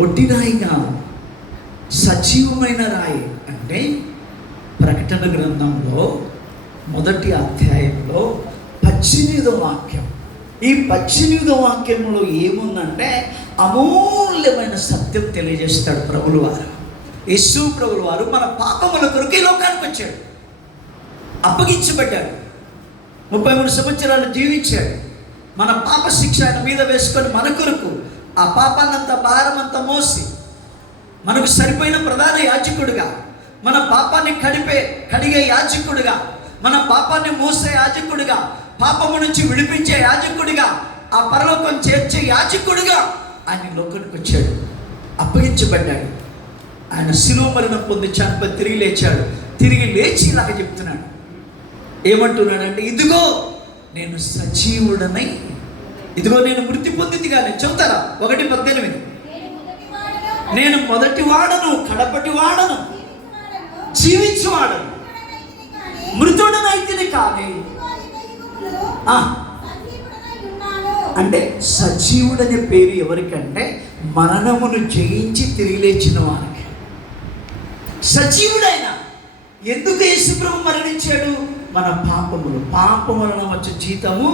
ఒట్టి రాయిగా, సజీవమైన రాయి. అంటే ప్రకటన గ్రంథంలో 1వ అధ్యాయంలో 18వ వాక్యం. ఈ 18వ వాక్యంలో ఏముందంటే అమూల్యమైన సత్యం తెలియజేస్తాడు ప్రభులు వారు. యేసు ప్రభులు వారు మన పాపముల కొరకు ఈ లోకానికి వచ్చాడు, అప్పగించబడ్డాడు, 33 సంవత్సరాలు జీవించాడు. మన పాప శిక్ష ఆయన మీద వేసుకొని మన కొరకు ఆ పాపాన్నంతా భారమంతా మోసి మనకు సరిపోయిన ప్రధాన యాజకుడిగా, మన పాపాన్ని కడిగే యాజకుడిగా, మన పాపాన్ని మోసే యాజకుడిగా, పాపము నుంచి విడిపించే యాజకుడిగా, ఆ పరలోకం చేర్చే యాజకుడిగా ఆయన లోకానికి వచ్చాడు, అప్పగించబడ్డాడు. ఆయన శిలువ మరణం పొంది చనిపోయి తిరిగి లేచాడు. తిరిగి లేచి ఇలాగ చెప్తున్నాడు. ఏమంటున్నాడంటే, ఇదిగో నేను సజీవుడనై, ఇదిగో నేను మృతి పొందింది కానీ చెబుతారా 1:18, నేను మొదటి వాడను కడపటి వాడను జీవించువాడను, మృతుడనైతిని కానీ. అంటే సజీవుడనే పేరు ఎవరికంటే మరణమును జయించి తిరిగి లేచిన వారికి సజీవుడైన. ఎందుకు యేసుప్రభు మరణించాడు? మన పాపం వలన వచ్చే జీతము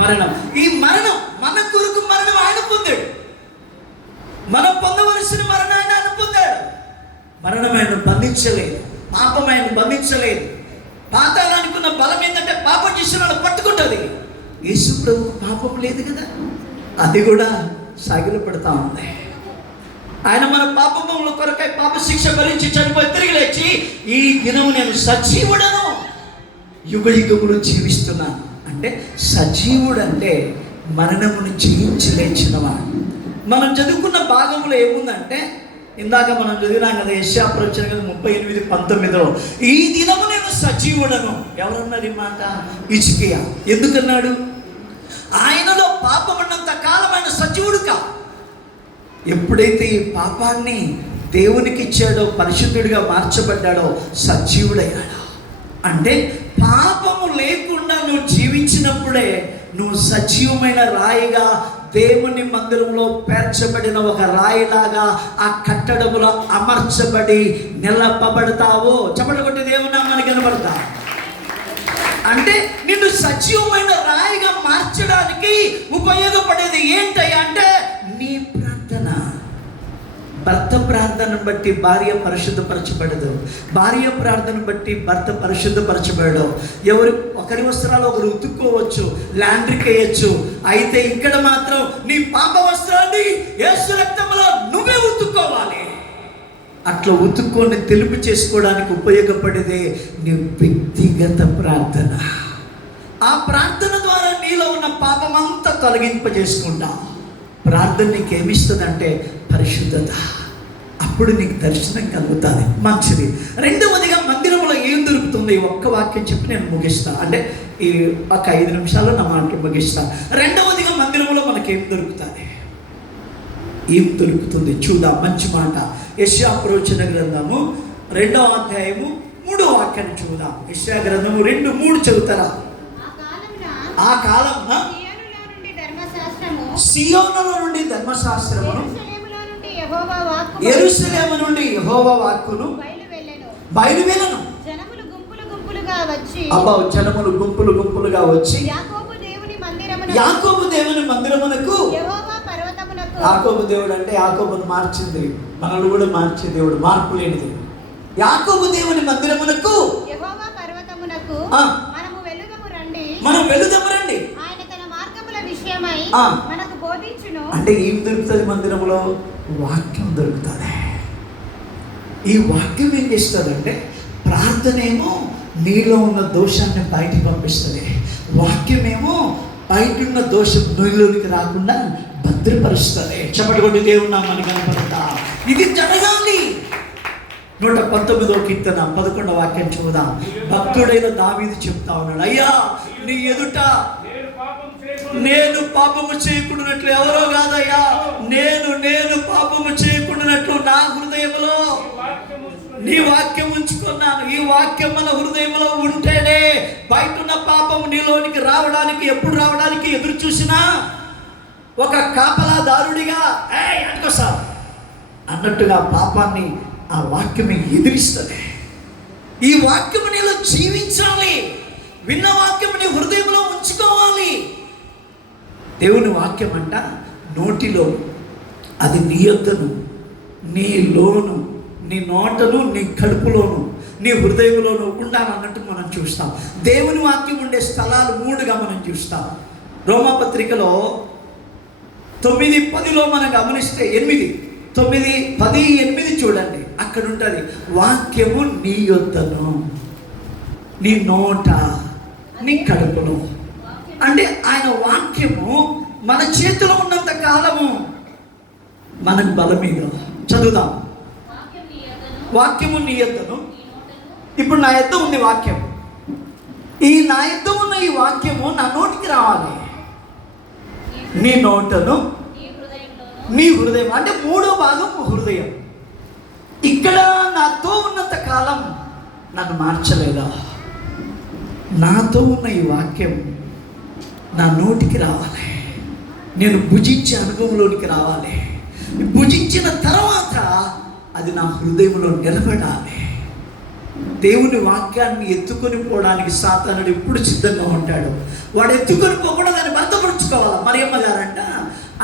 మరణం. ఈ మరణం మన కొరకు మరణం ఆయన పొందాడు. మనం పొందవలసిన మరణాన్ని ఆయన పొందాడు. మరణం ఆయన బంధించలేదు, పాపం ఆయన బంధించలేదు. పాతాళానికి ఉన్న బలం ఏంటంటే పాపం చేసిన వాళ్ళు పట్టుకుంటుంది. యేసు ప్రభువుకు పాపం లేదు కదా, అది కూడా సాగిలపడతా ఉంది. ఆయన మన పాపముల కొరకై పాప శిక్ష భరించి చనిపోయి తిరిగి లేచి ఈ దినము నేను సజీవుడను, యుగయుగములు జీవిస్తున్నాను. అంటే సజీవుడు అంటే మరణమును జయించి లేచినవాడు. మనం చదువుకున్న భాగంలో ఏముందంటే, ఇందాక మనం చదివినాం కదా, యెషయా ప్రవచనం 38:19, ఈ దినము నేను సజీవుడను. ఎవరన్నారు ఈ మాట? హిజ్కియా. ఎందుకన్నాడు? ఆయనలో పాపమున్నంత కాలం ఆయన సజీవుడు కా. ఎప్పుడైతే ఈ పాపాన్ని దేవునికి ఇచ్చాడో, పరిశుద్ధుడిగా మార్చబడ్డాడో, సజీవుడయ్యాడు. అంటే పాపము లేకుండా నువ్వు జీవించినప్పుడే నువ్వు సజీవమైన రాయిగా, దేవుని మందిరంలో పేర్చబడిన ఒక రాయిలాగా ఆ కట్టడములో అమర్చబడి నిలపబడతావు. చప్పట్లు కొట్టి దేవుని నామానికి నిలబడతా. అంటే నిన్ను సజీవమైన రాయిగా మార్చడానికి ఉపయోగపడేది ఏంటయ్యా అంటే నీ ప్రార్థన. భర్త ప్రార్థనను బట్టి భార్య పరిశుద్ధపరచబడదు, భార్య ప్రార్థన బట్టి భర్త పరిశుద్ధపరచబడదు. ఒకరి వస్త్రాలు ఒకరు ఉతుక్కోవచ్చు, లాండ్రీకి వేయచ్చు. అయితే ఇక్కడ మాత్రం నీ పాప వస్త్రాన్ని యేసు రక్తంలో నువ్వే ఉతుక్కోవాలి. అట్లా ఉతుక్కొని తెలుపు చేసుకోవడానికి ఉపయోగపడేదే నీ వ్యక్తిగత ప్రార్థన. ఆ ప్రార్థన ద్వారా నీలో ఉన్న పాపమంతా తొలగింపజేసుకుంటా. ప్రార్థన నీకు ఏమిస్తుందంటే పరిశుద్ధత. అప్పుడు నీకు దర్శనం కలుగుతుంది. మంచిది. రెండవదిగా మందిరంలో ఏం దొరుకుతుంది? ఒక్క వాక్యం చెప్పి నేను ముగిస్తాను. అంటే ఈ ఒక 5 నిమిషాల్లో నా మాటలు ముగిస్తాను. రెండవదిగా మందిరంలో మనకేం దొరుకుతుంది? ఏం దొరుకుతుంది చూద్దాం. మంచి మాట. యెషయా ప్రవచన గ్రంథము 2వ అధ్యాయము 3వ వాక్యాన్ని చూద్దాం. యెషయా గ్రంథము 2:3 చదువుతారా? ఆ కాలమున సియోనులో నుండి ధర్మశాస్త్రమును, యెరూషలేము నుండి యెహోవా వాక్కును బయలువెళ్ళెను. జనములు గుంపులు గుంపులుగా వచ్చి, జనములు గుంపులు గుంపులుగా వచ్చి యాకోబు దేవుని మందిరమునకు, యెహోవా పర్వతమునకు. యాకోబు దేవుడు అంటే యాకోబును మార్చింది, మనల్ని కూడా మార్చే దేవుడు, మార్పు లేనిది. యాకోబు దేవుని మందిరమునకు, యెహోవా పర్వతమునకు మనం వెళుదాము రండి. ఆయన తన మార్గముల విషయమై మనకు బోధించును. అంటే ఏం దొరుకుతుంది మందిరంలో? వాక్యం దొరుకుతుంది. ఈ వాక్యం ఏం చేస్తుందంటే, ప్రార్థనేమో నీలో ఉన్న దోషాన్ని బయటికి పంపిస్తుంది, వాక్యమేమో బయట ఉన్న దోషం నీలోనికి రాకుండా భద్రపరుస్తుంది. చెప్పటి దేవుని నామాన్ని కనపడతా. ఇది జరగాలి. 119వ కీర్తన 11వ వాక్యం చూద్దాం. భక్తుడైన దావీదు చెప్తా ఉన్నాడు, అయ్యా నీ ఎదుట నేను పాపము చేయకుండానట్లు, ఎవరో కాదయ్యా, నేను పాపము చేయకుండానట్లు నా హృదయంలో నీ వాక్యం ఉంచుకున్నాను. ఈ వాక్యం మన హృదయంలో ఉంటేనే బయట ఉన్న పాపము నీలోనికి రావడానికి, ఎప్పుడు రావడానికి ఎదురు చూసినా ఒక కాపలాదారుడిగా అనుకోసా అన్నట్టుగా పాపాన్ని ఆ వాక్యమే ఎదిరిస్తుంది. ఈ వాక్యము నీలో జీవించాలి. విన్న వాక్యము నీ హృదయంలో ఉంచుకోవాలి. దేవుని వాక్యం అంట నోటిలో, అది నీ యొద్దను, నీలోను, నీ నోటను, నీ కడుపులోను, నీ హృదయంలోను ఉండాలన్నట్టు మనం చూస్తాం. దేవుని వాక్యం ఉండే స్థలాలు 3గా మనం చూస్తాం. రోమాపత్రికలో 9:10 మనం గమనిస్తే 8, 9, 10, 8 చూడండి. అక్కడ ఉంటుంది వాక్యము నీ యొద్దను, నీ నోట, నీ కడుపులో. అంటే ఆయన వాక్యము మన చేతిలో ఉన్నంత కాలము మనకు బలమీద. చదువుదాం. వాక్యము నీ యొద్దను. ఇప్పుడు నా యొద్ద ఉంది వాక్యం. ఈ నా యొద్ద ఉన్న ఈ వాక్యము నా నోటికి రావాలి. నీ నోటను, నీ హృదయం. అంటే 3వ భాగం హృదయం. ఇక్కడ నాతో ఉన్నంత కాలం నన్ను మార్చలేదా? నాతో ఉన్న ఈ వాక్యం నా నోటికి రావాలి. నేను భుజించే అనుభవంలోనికి రావాలి. భుజించిన తర్వాత అది నా హృదయంలో నిలబడాలి. దేవుని వాక్యాన్ని ఎత్తుకొని పోవడానికి సాతానుడు ఎప్పుడు సిద్ధంగా ఉంటాడు. వాడు ఎత్తుకొని పోకుండా దాన్ని భద్రపరుచుకోవాలి. మరియమ్మ గారంట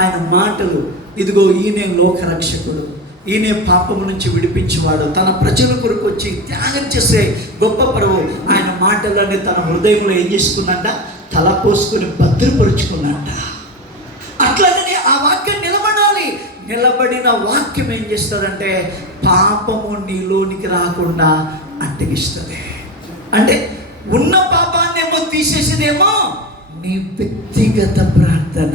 ఆయన మాటలు, ఇదిగో ఈయనే లోకరక్షకుడు, ఈయనే పాపము నుంచి విడిపించేవాడు, తన ప్రజల కొరకు వచ్చి త్యాగం చేసే గొప్ప ప్రభు. ఆయన మాటలన్నీ తన హృదయంలో ఏం చేసుకున్నట్ట? తల పోసుకొని భద్రపరుచుకున్నట్ట. అట్లాగనే ఆ వాక్యం నిలబడాలి. నిలబడిన వాక్యం ఏం చేస్తుందంటే పాపము నీలోనికి రాకుండా అడ్డగిస్తుంది. అంటే ఉన్న పాపాన్నేమో తీసేసేదేమో నీ వ్యక్తిగత ప్రార్థన,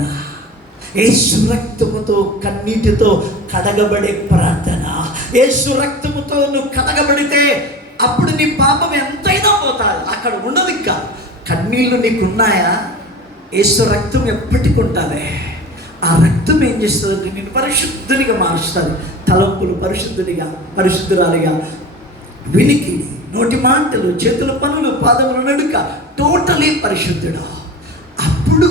యేసు రక్తముతో కన్నీటితో కడగబడే ప్రార్థన. యేసు రక్తముతో నువ్వు కడగబడితే అప్పుడు నీ పాపం ఎంతైనా పోతాది, అక్కడ ఉండదు. ఇంకా కన్నీళ్ళు నీకున్నాయా? యేసు రక్తం ఎప్పటికి ఉంటుంది. ఆ రక్తం ఏం చేస్తుందంటే నేను పరిశుద్ధునిగా మారుస్తుంది. తలంపులు పరిశుద్ధురాలిగా, వినికిడి, నోటి మాటలు, చేతుల పనులు, పాదముల నడుక టోటలీ పరిశుద్ధుడు. అప్పుడు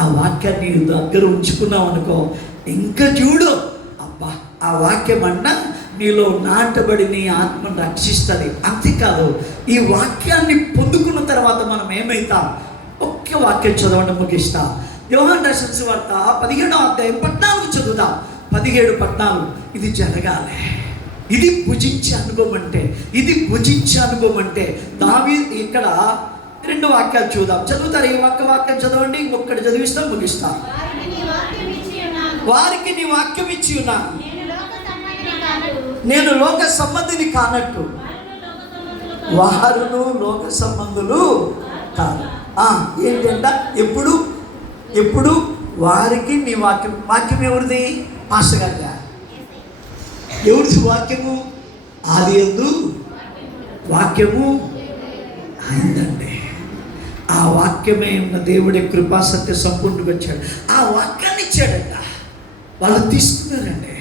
ఆ వాక్యాన్ని దగ్గర ఉంచుకున్నావు అనుకో, ఇంకా చూడు, అబ్బా ఆ వాక్యం అన్నా నీలో నాటబడి నీ ఆత్మను రక్షిస్తుంది. అంతేకాదు, ఈ వాక్యాన్ని పొందుకున్న తర్వాత మనం ఏమవుతాం? ఒక్క వాక్యం చదవడం ముగిస్తా. యోహాను రాసిన సువార్త 17వ అధ్యాయం 14 చదువుదాం. 17:14. ఇది జరగాలి. ఇది భుజించే అనుభవం అంటే, ఇది భుజించే అనుభవం అంటే దావీదు ఇక్కడ 2 వాక్యాలు చూద్దాం. చదువుతారు? ఈ వాక్యం చదవండి, ఇంకొకటి చదివిస్తాం, ముగిస్తాం. వారికి నీ వాక్యం ఇచ్చి ఉన్నాను, నేను లోక సంబంధిని కానట్టు వారును లోక సంబంధులు కాదు. ఏంటంట? ఎప్పుడు వారికి నీ వాక్యం ఎవరిది? మాస్టర్ గారిదా? ఎవరిది వాక్యము? ఆదియందు వాక్యము అయిందండి. ఆ వాక్యమే ఉన్న దేవుడి కృపాసత్య సంపూర్ణంగా వచ్చాడు. ఆ వాక్యాన్ని ఇచ్చాడంట, వాళ్ళు తీసుకున్నారండి.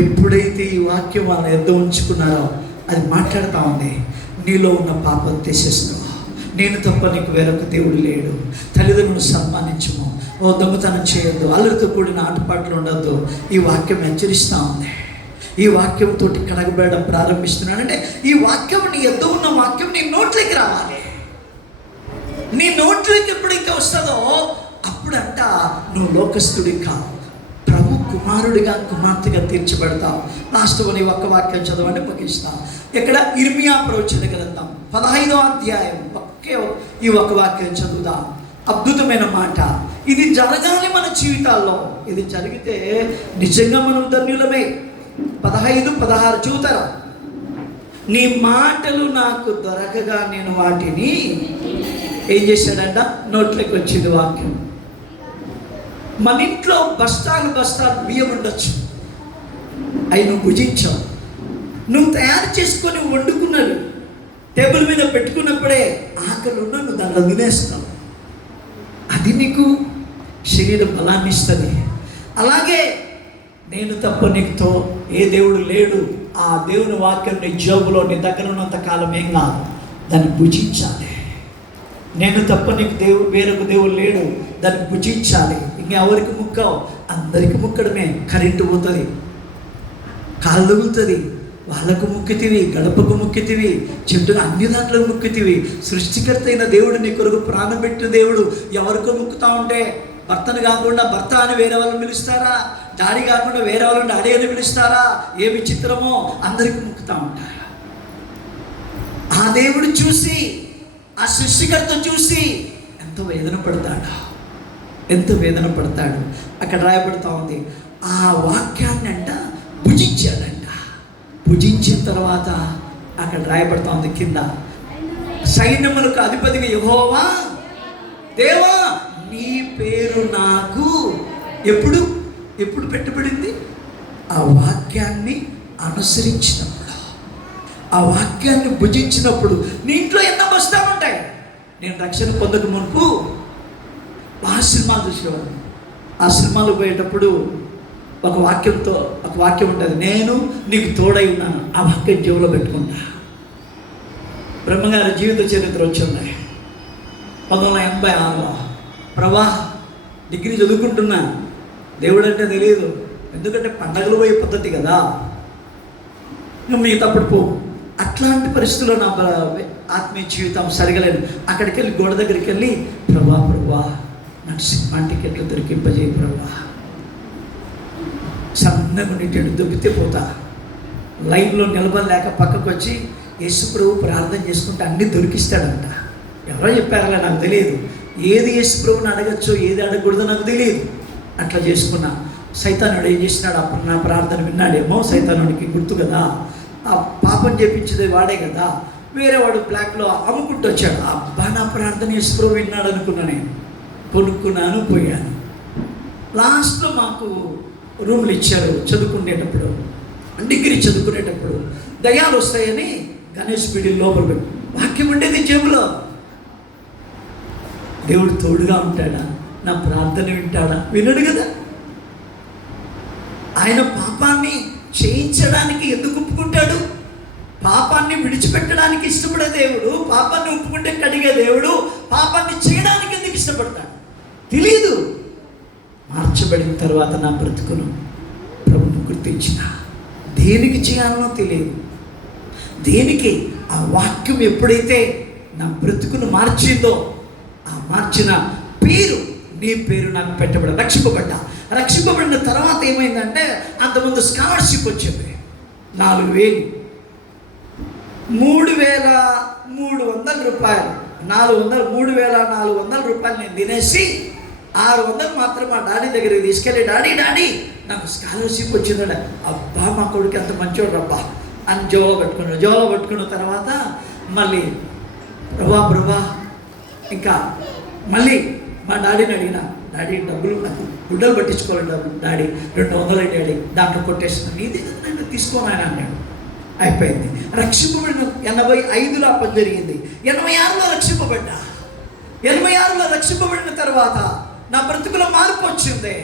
ఎప్పుడైతే ఈ వాక్యం వాళ్ళ ఎద్ద ఉంచుకున్నారో అది మాట్లాడుతూ ఉంది, నీలో ఉన్న పాపం తీసేస్తున్నావు, నేను తప్ప నీకు వేరొక దేవుడు లేడు, తల్లిదండ్రులను సన్మానించము, దొంగతనం చేయొద్దు, అల్లరితో కూడిన ఆటపాటలు ఉండొద్దు. ఈ వాక్యం హెచ్చరిస్తూ ఉంది. ఈ వాక్యంతో కడగబడడం ప్రారంభిస్తున్నాను. అంటే ఈ వాక్యం, నీ ఎద్ద ఉన్న వాక్యం నీ నోట్లోకి రావాలి. నీ నోట్లోకి ఎప్పుడైతే వస్తుందో అప్పుడంట నువ్వు లోకస్తుడి కావు, ప్రభు కుమారుడిగా కుమార్తెగా తీర్చబడతావు. లాస్ట్లోని ఒక్క వాక్యం చదవండి, ముగిస్తాం. ఇక్కడ ఇర్మియా ప్రవచన గ్రంథం 15వ అధ్యాయం ఈ ఒక్క వాక్యం చదువుదాం. అద్భుతమైన మాట. ఇది జరగాలి మన జీవితాల్లో. ఇది జరిగితే నిజంగా మనం ధన్యులమే. 15-16 చూతారా? నీ మాటలు నాకు దొరకగా నేను వాటిని ఏం చేశాడంట? నోట్లోకి వచ్చింది వాక్యం. మన ఇంట్లో బస్తాలు బియ్యం ఉండొచ్చు, అవి నువ్వు భుజించావు. నువ్వు తయారు చేసుకొని వండుకున్నవి టేబుల్ మీద పెట్టుకున్నప్పుడే ఆకలి ఉన్న నువ్వు దాంట్లో తినేస్తావు. అది నీకు శరీర బలాన్ని ఇస్తుంది. అలాగే నేను తప్ప నీకుతో ఏ దేవుడు లేడు. ఆ దేవుని వాక్యం నీ జోబులో నీ దగ్గర ఉన్నంత కాలం ఏం కాదు, దాన్ని భుజించాలి. నేను తప్ప నీకు వేరొక దేవుడు లేడు, దాన్ని భుజించాలి. ఇంకెవరికి ముక్కావు? అందరికి ముక్కడమే. కరెంటు పోతుంది, కాళ్ళు తగులుతుంది, వాళ్ళకు ముక్కితివి, గడపకు ముక్కితివి, చెట్టును అన్ని దాంట్లో ముక్కితివి. సృష్టికర్త అయిన దేవుడు నీ కొరకు ప్రాణం పెట్టిన దేవుడు ఎవరికో ముక్కుతా ఉంటే, భర్తను కాకుండా భర్త అని వేరే వాళ్ళని పిలుస్తారా? డాడీ కాకుండా వేరే వాళ్ళని డాడీ అని పిలుస్తారా? ఏ విచిత్రమో, అందరికీ ముక్కుతా ఉంటారు. ఆ దేవుడు చూసి, ఆ సృష్టికర్త చూసి ఎంతో వేదన పడతాడు. అక్కడ రాయబడుతూ ఉంది, ఆ వాక్యాన్ని అంట భుజించాడంట. భుజించిన తర్వాత అక్కడ రాయబడుతూ ఉంది కింద, సైన్యములకు అధిపతిగా యెహోవా దేవా నీ పేరు నాకు ఎప్పుడు పెట్టబడింది? ఆ వాక్యాన్ని అనుసరించినప్పుడు, ఆ వాక్యాన్ని భుజించినప్పుడు. నీ ఇంట్లో ఎన్నో బస్తాలు ఉంటాయి. నేను రక్షణ పొందక మునుపు సినిమాలు చూసేవాడు. ఆ సినిమాలు పోయేటప్పుడు ఒక వాక్యం ఉంటుంది, నేను నీకు తోడై ఉన్నాను. ఆ వాక్యం జీవులో పెట్టుకుంటా. బ్రహ్మగారి జీవిత చరిత్ర వచ్చింది 1986లో. ప్రభా డిగ్రీ చదువుకుంటున్నా, దేవుడు అంటే తెలియదు, ఎందుకంటే పండగలు పోయే పద్ధతి కదా, నువ్వు నీ తప్పుడు పో. అట్లాంటి పరిస్థితుల్లో నా ఆత్మీయ జీవితం సరిగలేదు. అక్కడికి వెళ్ళి గోడ దగ్గరికి వెళ్ళి, ప్రభా నాకు సినిమా టికెట్లు దొరికింపజేయి ప్రభా. సన్నగా ఉండేటట్టు దొరికితే పోతా. లైన్లో నిలబడలేక పక్కకు వచ్చి యేసు ప్రభు ప్రార్థన చేసుకుంటే అన్నీ దొరికిస్తాడంట. ఎవరో చెప్పారలా నాకు తెలియదు. ఏది యేసు ప్రభుని అడగచ్చో ఏది అడగకూడదో నాకు తెలియదు. అట్లా చేసుకున్నా. సైతానుడు ఏం చేసినాడు? అప్పుడు నా ప్రార్థన విన్నాడేమో, సైతానుడికి గుర్తు కదా, ఆ పాపం చేపించేది వాడే కదా, వేరే వాడు బ్లాక్లో అమ్ముకుంటూ వచ్చాడు. అబ్బా నా ప్రార్థన ఎస్ప్రో విన్నాడు అనుకున్నా, నేను కొనుక్కున్నాను, పోయాను. లాస్ట్లో మాకు రూమ్లు ఇచ్చారు చదువుకునేటప్పుడు, డిగ్రీ చదువుకునేటప్పుడు. దయ్యాలు వస్తాయని గణేష్ పీడి లోపల పెట్టి వాక్యం ఉండేది జేబులో. దేవుడు తోడుగా ఉంటాడా? నా ప్రార్థన వింటాడా? వినడు కదా. ఆయన పాపాన్ని చేయించడానికి ఎందుకు ఒప్పుకుంటాడు? పాపాన్ని విడిచిపెట్టడానికి ఇష్టపడే దేవుడు, పాపాన్ని ఒప్పుకుంటే కడిగే దేవుడు, పాపాన్ని చేయడానికి ఎందుకు ఇష్టపడతాడు? తెలియదు. మార్చబడిన తర్వాత నా బ్రతుకును ప్రభువును గుర్తించిన, దేనికి చేయాలనో తెలియదు. దేనికి? ఆ వాక్యం ఎప్పుడైతే నా బ్రతుకును మార్చిందో, ఆ మార్చిన పేరు, నీ పేరు నాకు పెట్టబడ, రక్షింపబడ్డా. రక్షింపబడిన తర్వాత ఏమైందంటే, అంతకుముందు స్కాలర్షిప్ వచ్చింది 4,000, 3,300 రూపాయలు, 3,400 రూపాయలు నేను తినేసి 600 మాత్రం మా డాడీ దగ్గరికి తీసుకెళ్ళి, డాడీ నాకు స్కాలర్షిప్ వచ్చిందట. అబ్బా మా కొడుకు ఎంత మంచివాడు అబ్బా అని జోలో పట్టుకున్న తర్వాత మళ్ళీ ప్రభా ఇంకా మళ్ళీ మా డాడీని అడిగిన, డాడీ డబ్బులు నాకు గుడ్డలు పట్టించుకోవాలి, డబ్బులు డాడీ 200 డాడీ, దాంట్లో కొట్టేసిన, నీ దగ్గర తీసుకోనాయన అన్నాడు. అయిపోయింది. రక్షింపబడిన 85లో ఆ పని జరిగింది. 86లో రక్షింపబడ్డా. 86లో రక్షింపబడిన తర్వాత నా బ్రతుకులో మార్పు వచ్చింది.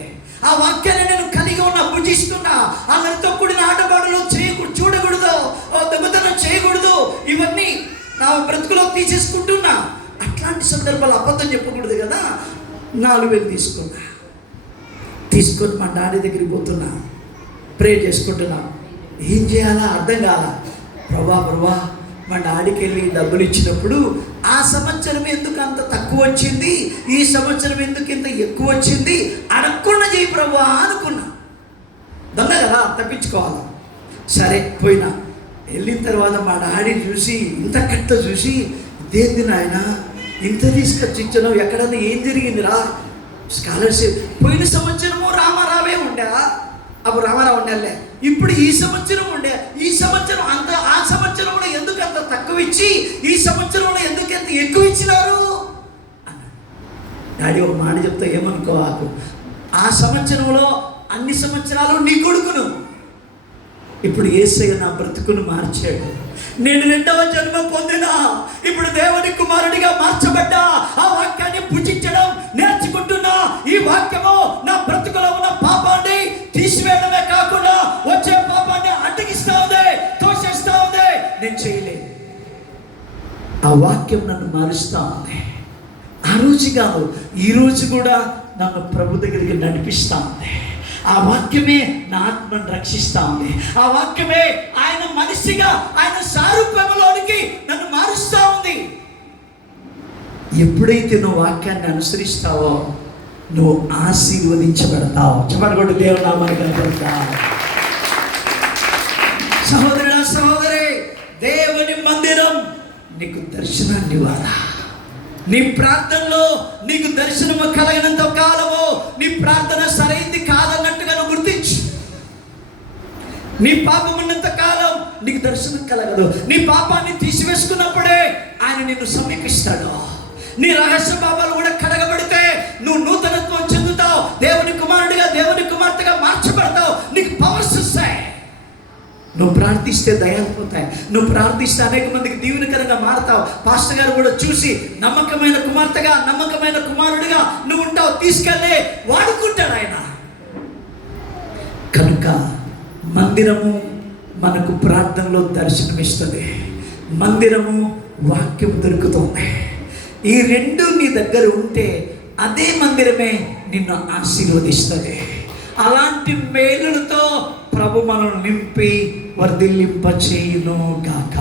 ఆ వాక్యాన్ని నేను కలిగి ఉన్నా, భుజిస్తున్నా. అందరితో కూడిన ఆటపాటలు చూడకూడదు, దెబ్బతనం చేయకూడదు, ఇవన్నీ నా బ్రతుకులో తీసేసుకుంటున్నా. అట్లాంటి సందర్భాలు అబద్ధం చెప్పకూడదు కదా. 4,000 తీసుకొని మా డాడీ దగ్గరికి పోతున్నా, ప్రే చేసుకుంటున్నా. ఏం చేయాలా అర్థం కాలా. ప్రభా మా డాడీకి వెళ్ళి డబ్బులు ఇచ్చినప్పుడు ఆ సంవత్సరం ఎందుకు అంత తక్కువ వచ్చింది, ఈ సంవత్సరం ఎందుకు ఇంత ఎక్కువ వచ్చింది, అడగకుండా చేయి ప్రభా అనుకున్నా. దొంగ కదా, తప్పించుకోవాలి. సరే పోయినా. వెళ్ళిన తర్వాత మా డాడీ చూసి, ఇంత కట్ట చూసి, ఇదేంది నాయన ఇంత తీసుకొచ్చి ఇచ్చాను, ఎక్కడన్నా ఏం జరిగిందిరా? స్కాలర్షిప్ పోయిన సంవత్సరము రామారావే ఉండే, అప్పుడు రామారావు ఉండేలే, ఇప్పుడు ఈ సంవత్సరం ఉండే, ఈ సంవత్సరం అంత, ఆ సంవత్సరంలో ఎందుకు అంత తక్కువ ఇచ్చి ఈ సంవత్సరంలో ఎందుకు ఎంత ఎక్కువ ఇచ్చినారు అన్నాడు. డాడీ ఒక మాట చెప్తా, ఏమనుకోవాకు, ఆ సంవత్సరంలో అన్ని సంవత్సరాలు నీ కొడుకును, ఇప్పుడు యేసయ్య నా బ్రతుకును మార్చాడు. నేను 2వ జన్మ పొందినా, ఇప్పుడు దేవుని కుమారుడిగా మార్చబడ్డా. ఆ వాక్యాన్ని భుజించడం నేర్చుకుంటున్నా. ఈ వాక్యము నా బ్రతుకులో ఉన్న పాపాన్ని తీసివేయడమే కాకుండా వచ్చే పాపాన్ని అడ్డగిస్తా ఉంది, తోసేస్తా ఉంది. నేను చేయలేదు. ఆ వాక్యం నన్ను మారుస్తా ఉంది. ఆ రోజు కాదు, ఈ రోజు కూడా నన్ను ప్రభు దగ్గరికి నడిపిస్తా ఉంది. ఆ వాక్యమే నా ఆత్మను రక్షిస్తా ఉంది. ఆ వాక్యమే ఆయన మనిషిగా, ఆయన సారూప్యంలోనికి నన్ను మారుస్తా ఉంది. ఎప్పుడైతే నువ్వు వాక్యాన్ని అనుసరిస్తావో నువ్వు ఆశీర్వదించబడతావు. చెప్పబడి దేవుని నామానికి కనపడతా. సహోదరుడా, సహోదరి, దేవుని మందిరం నీకు దర్శనాన్ని ఇవ్వాలా. నీ ప్రార్థనలో నీకు దర్శనము కలిగినంత కాలము నీ ప్రార్థన సరైంది కాదన్నట్టుగా నువ్వు గుర్తించు. నీ పాపం ఉన్నంత కాలం నీకు దర్శనం కలగదు. నీ పాపాన్ని తీసివేసుకున్నప్పుడే ఆయన నిన్ను సమీపిస్తాడు. నీ రహస్య పాపాలు కూడా కడగబడితే నువ్వు నూతనత్వం చెందుతావు. దేవుని కుమారుడిగా, దేవుని కుమార్తెగా మార్చబడతావు. నీకు పవర్స్ వస్తాయి. నువ్వు ప్రార్థిస్తే దయాలు పోతాయి. నువ్వు ప్రార్థిస్తే అనేక మందికి దీవెనకరంగా మారుతావు. పాస్టర్ గారు కూడా చూసి నమ్మకమైన కుమార్తెగా, నమ్మకమైన కుమారుడిగా నువ్వు ఉంటావు. తీసుకెళ్ళి వాడుకుంటాడు ఆయన. కనుక మందిరము మనకు ప్రార్థనలో దర్శనమిస్తుంది. మందిరము వాక్యం దొరుకుతుంది. ఈ రెండు నీ దగ్గర ఉంటే అదే మందిరమే నిన్ను ఆశీర్వదిస్తుంది. అలాంటి మేలులతో ప్రభు మనల్ని నింపి వర్ధిల్లింప చేయును గాక.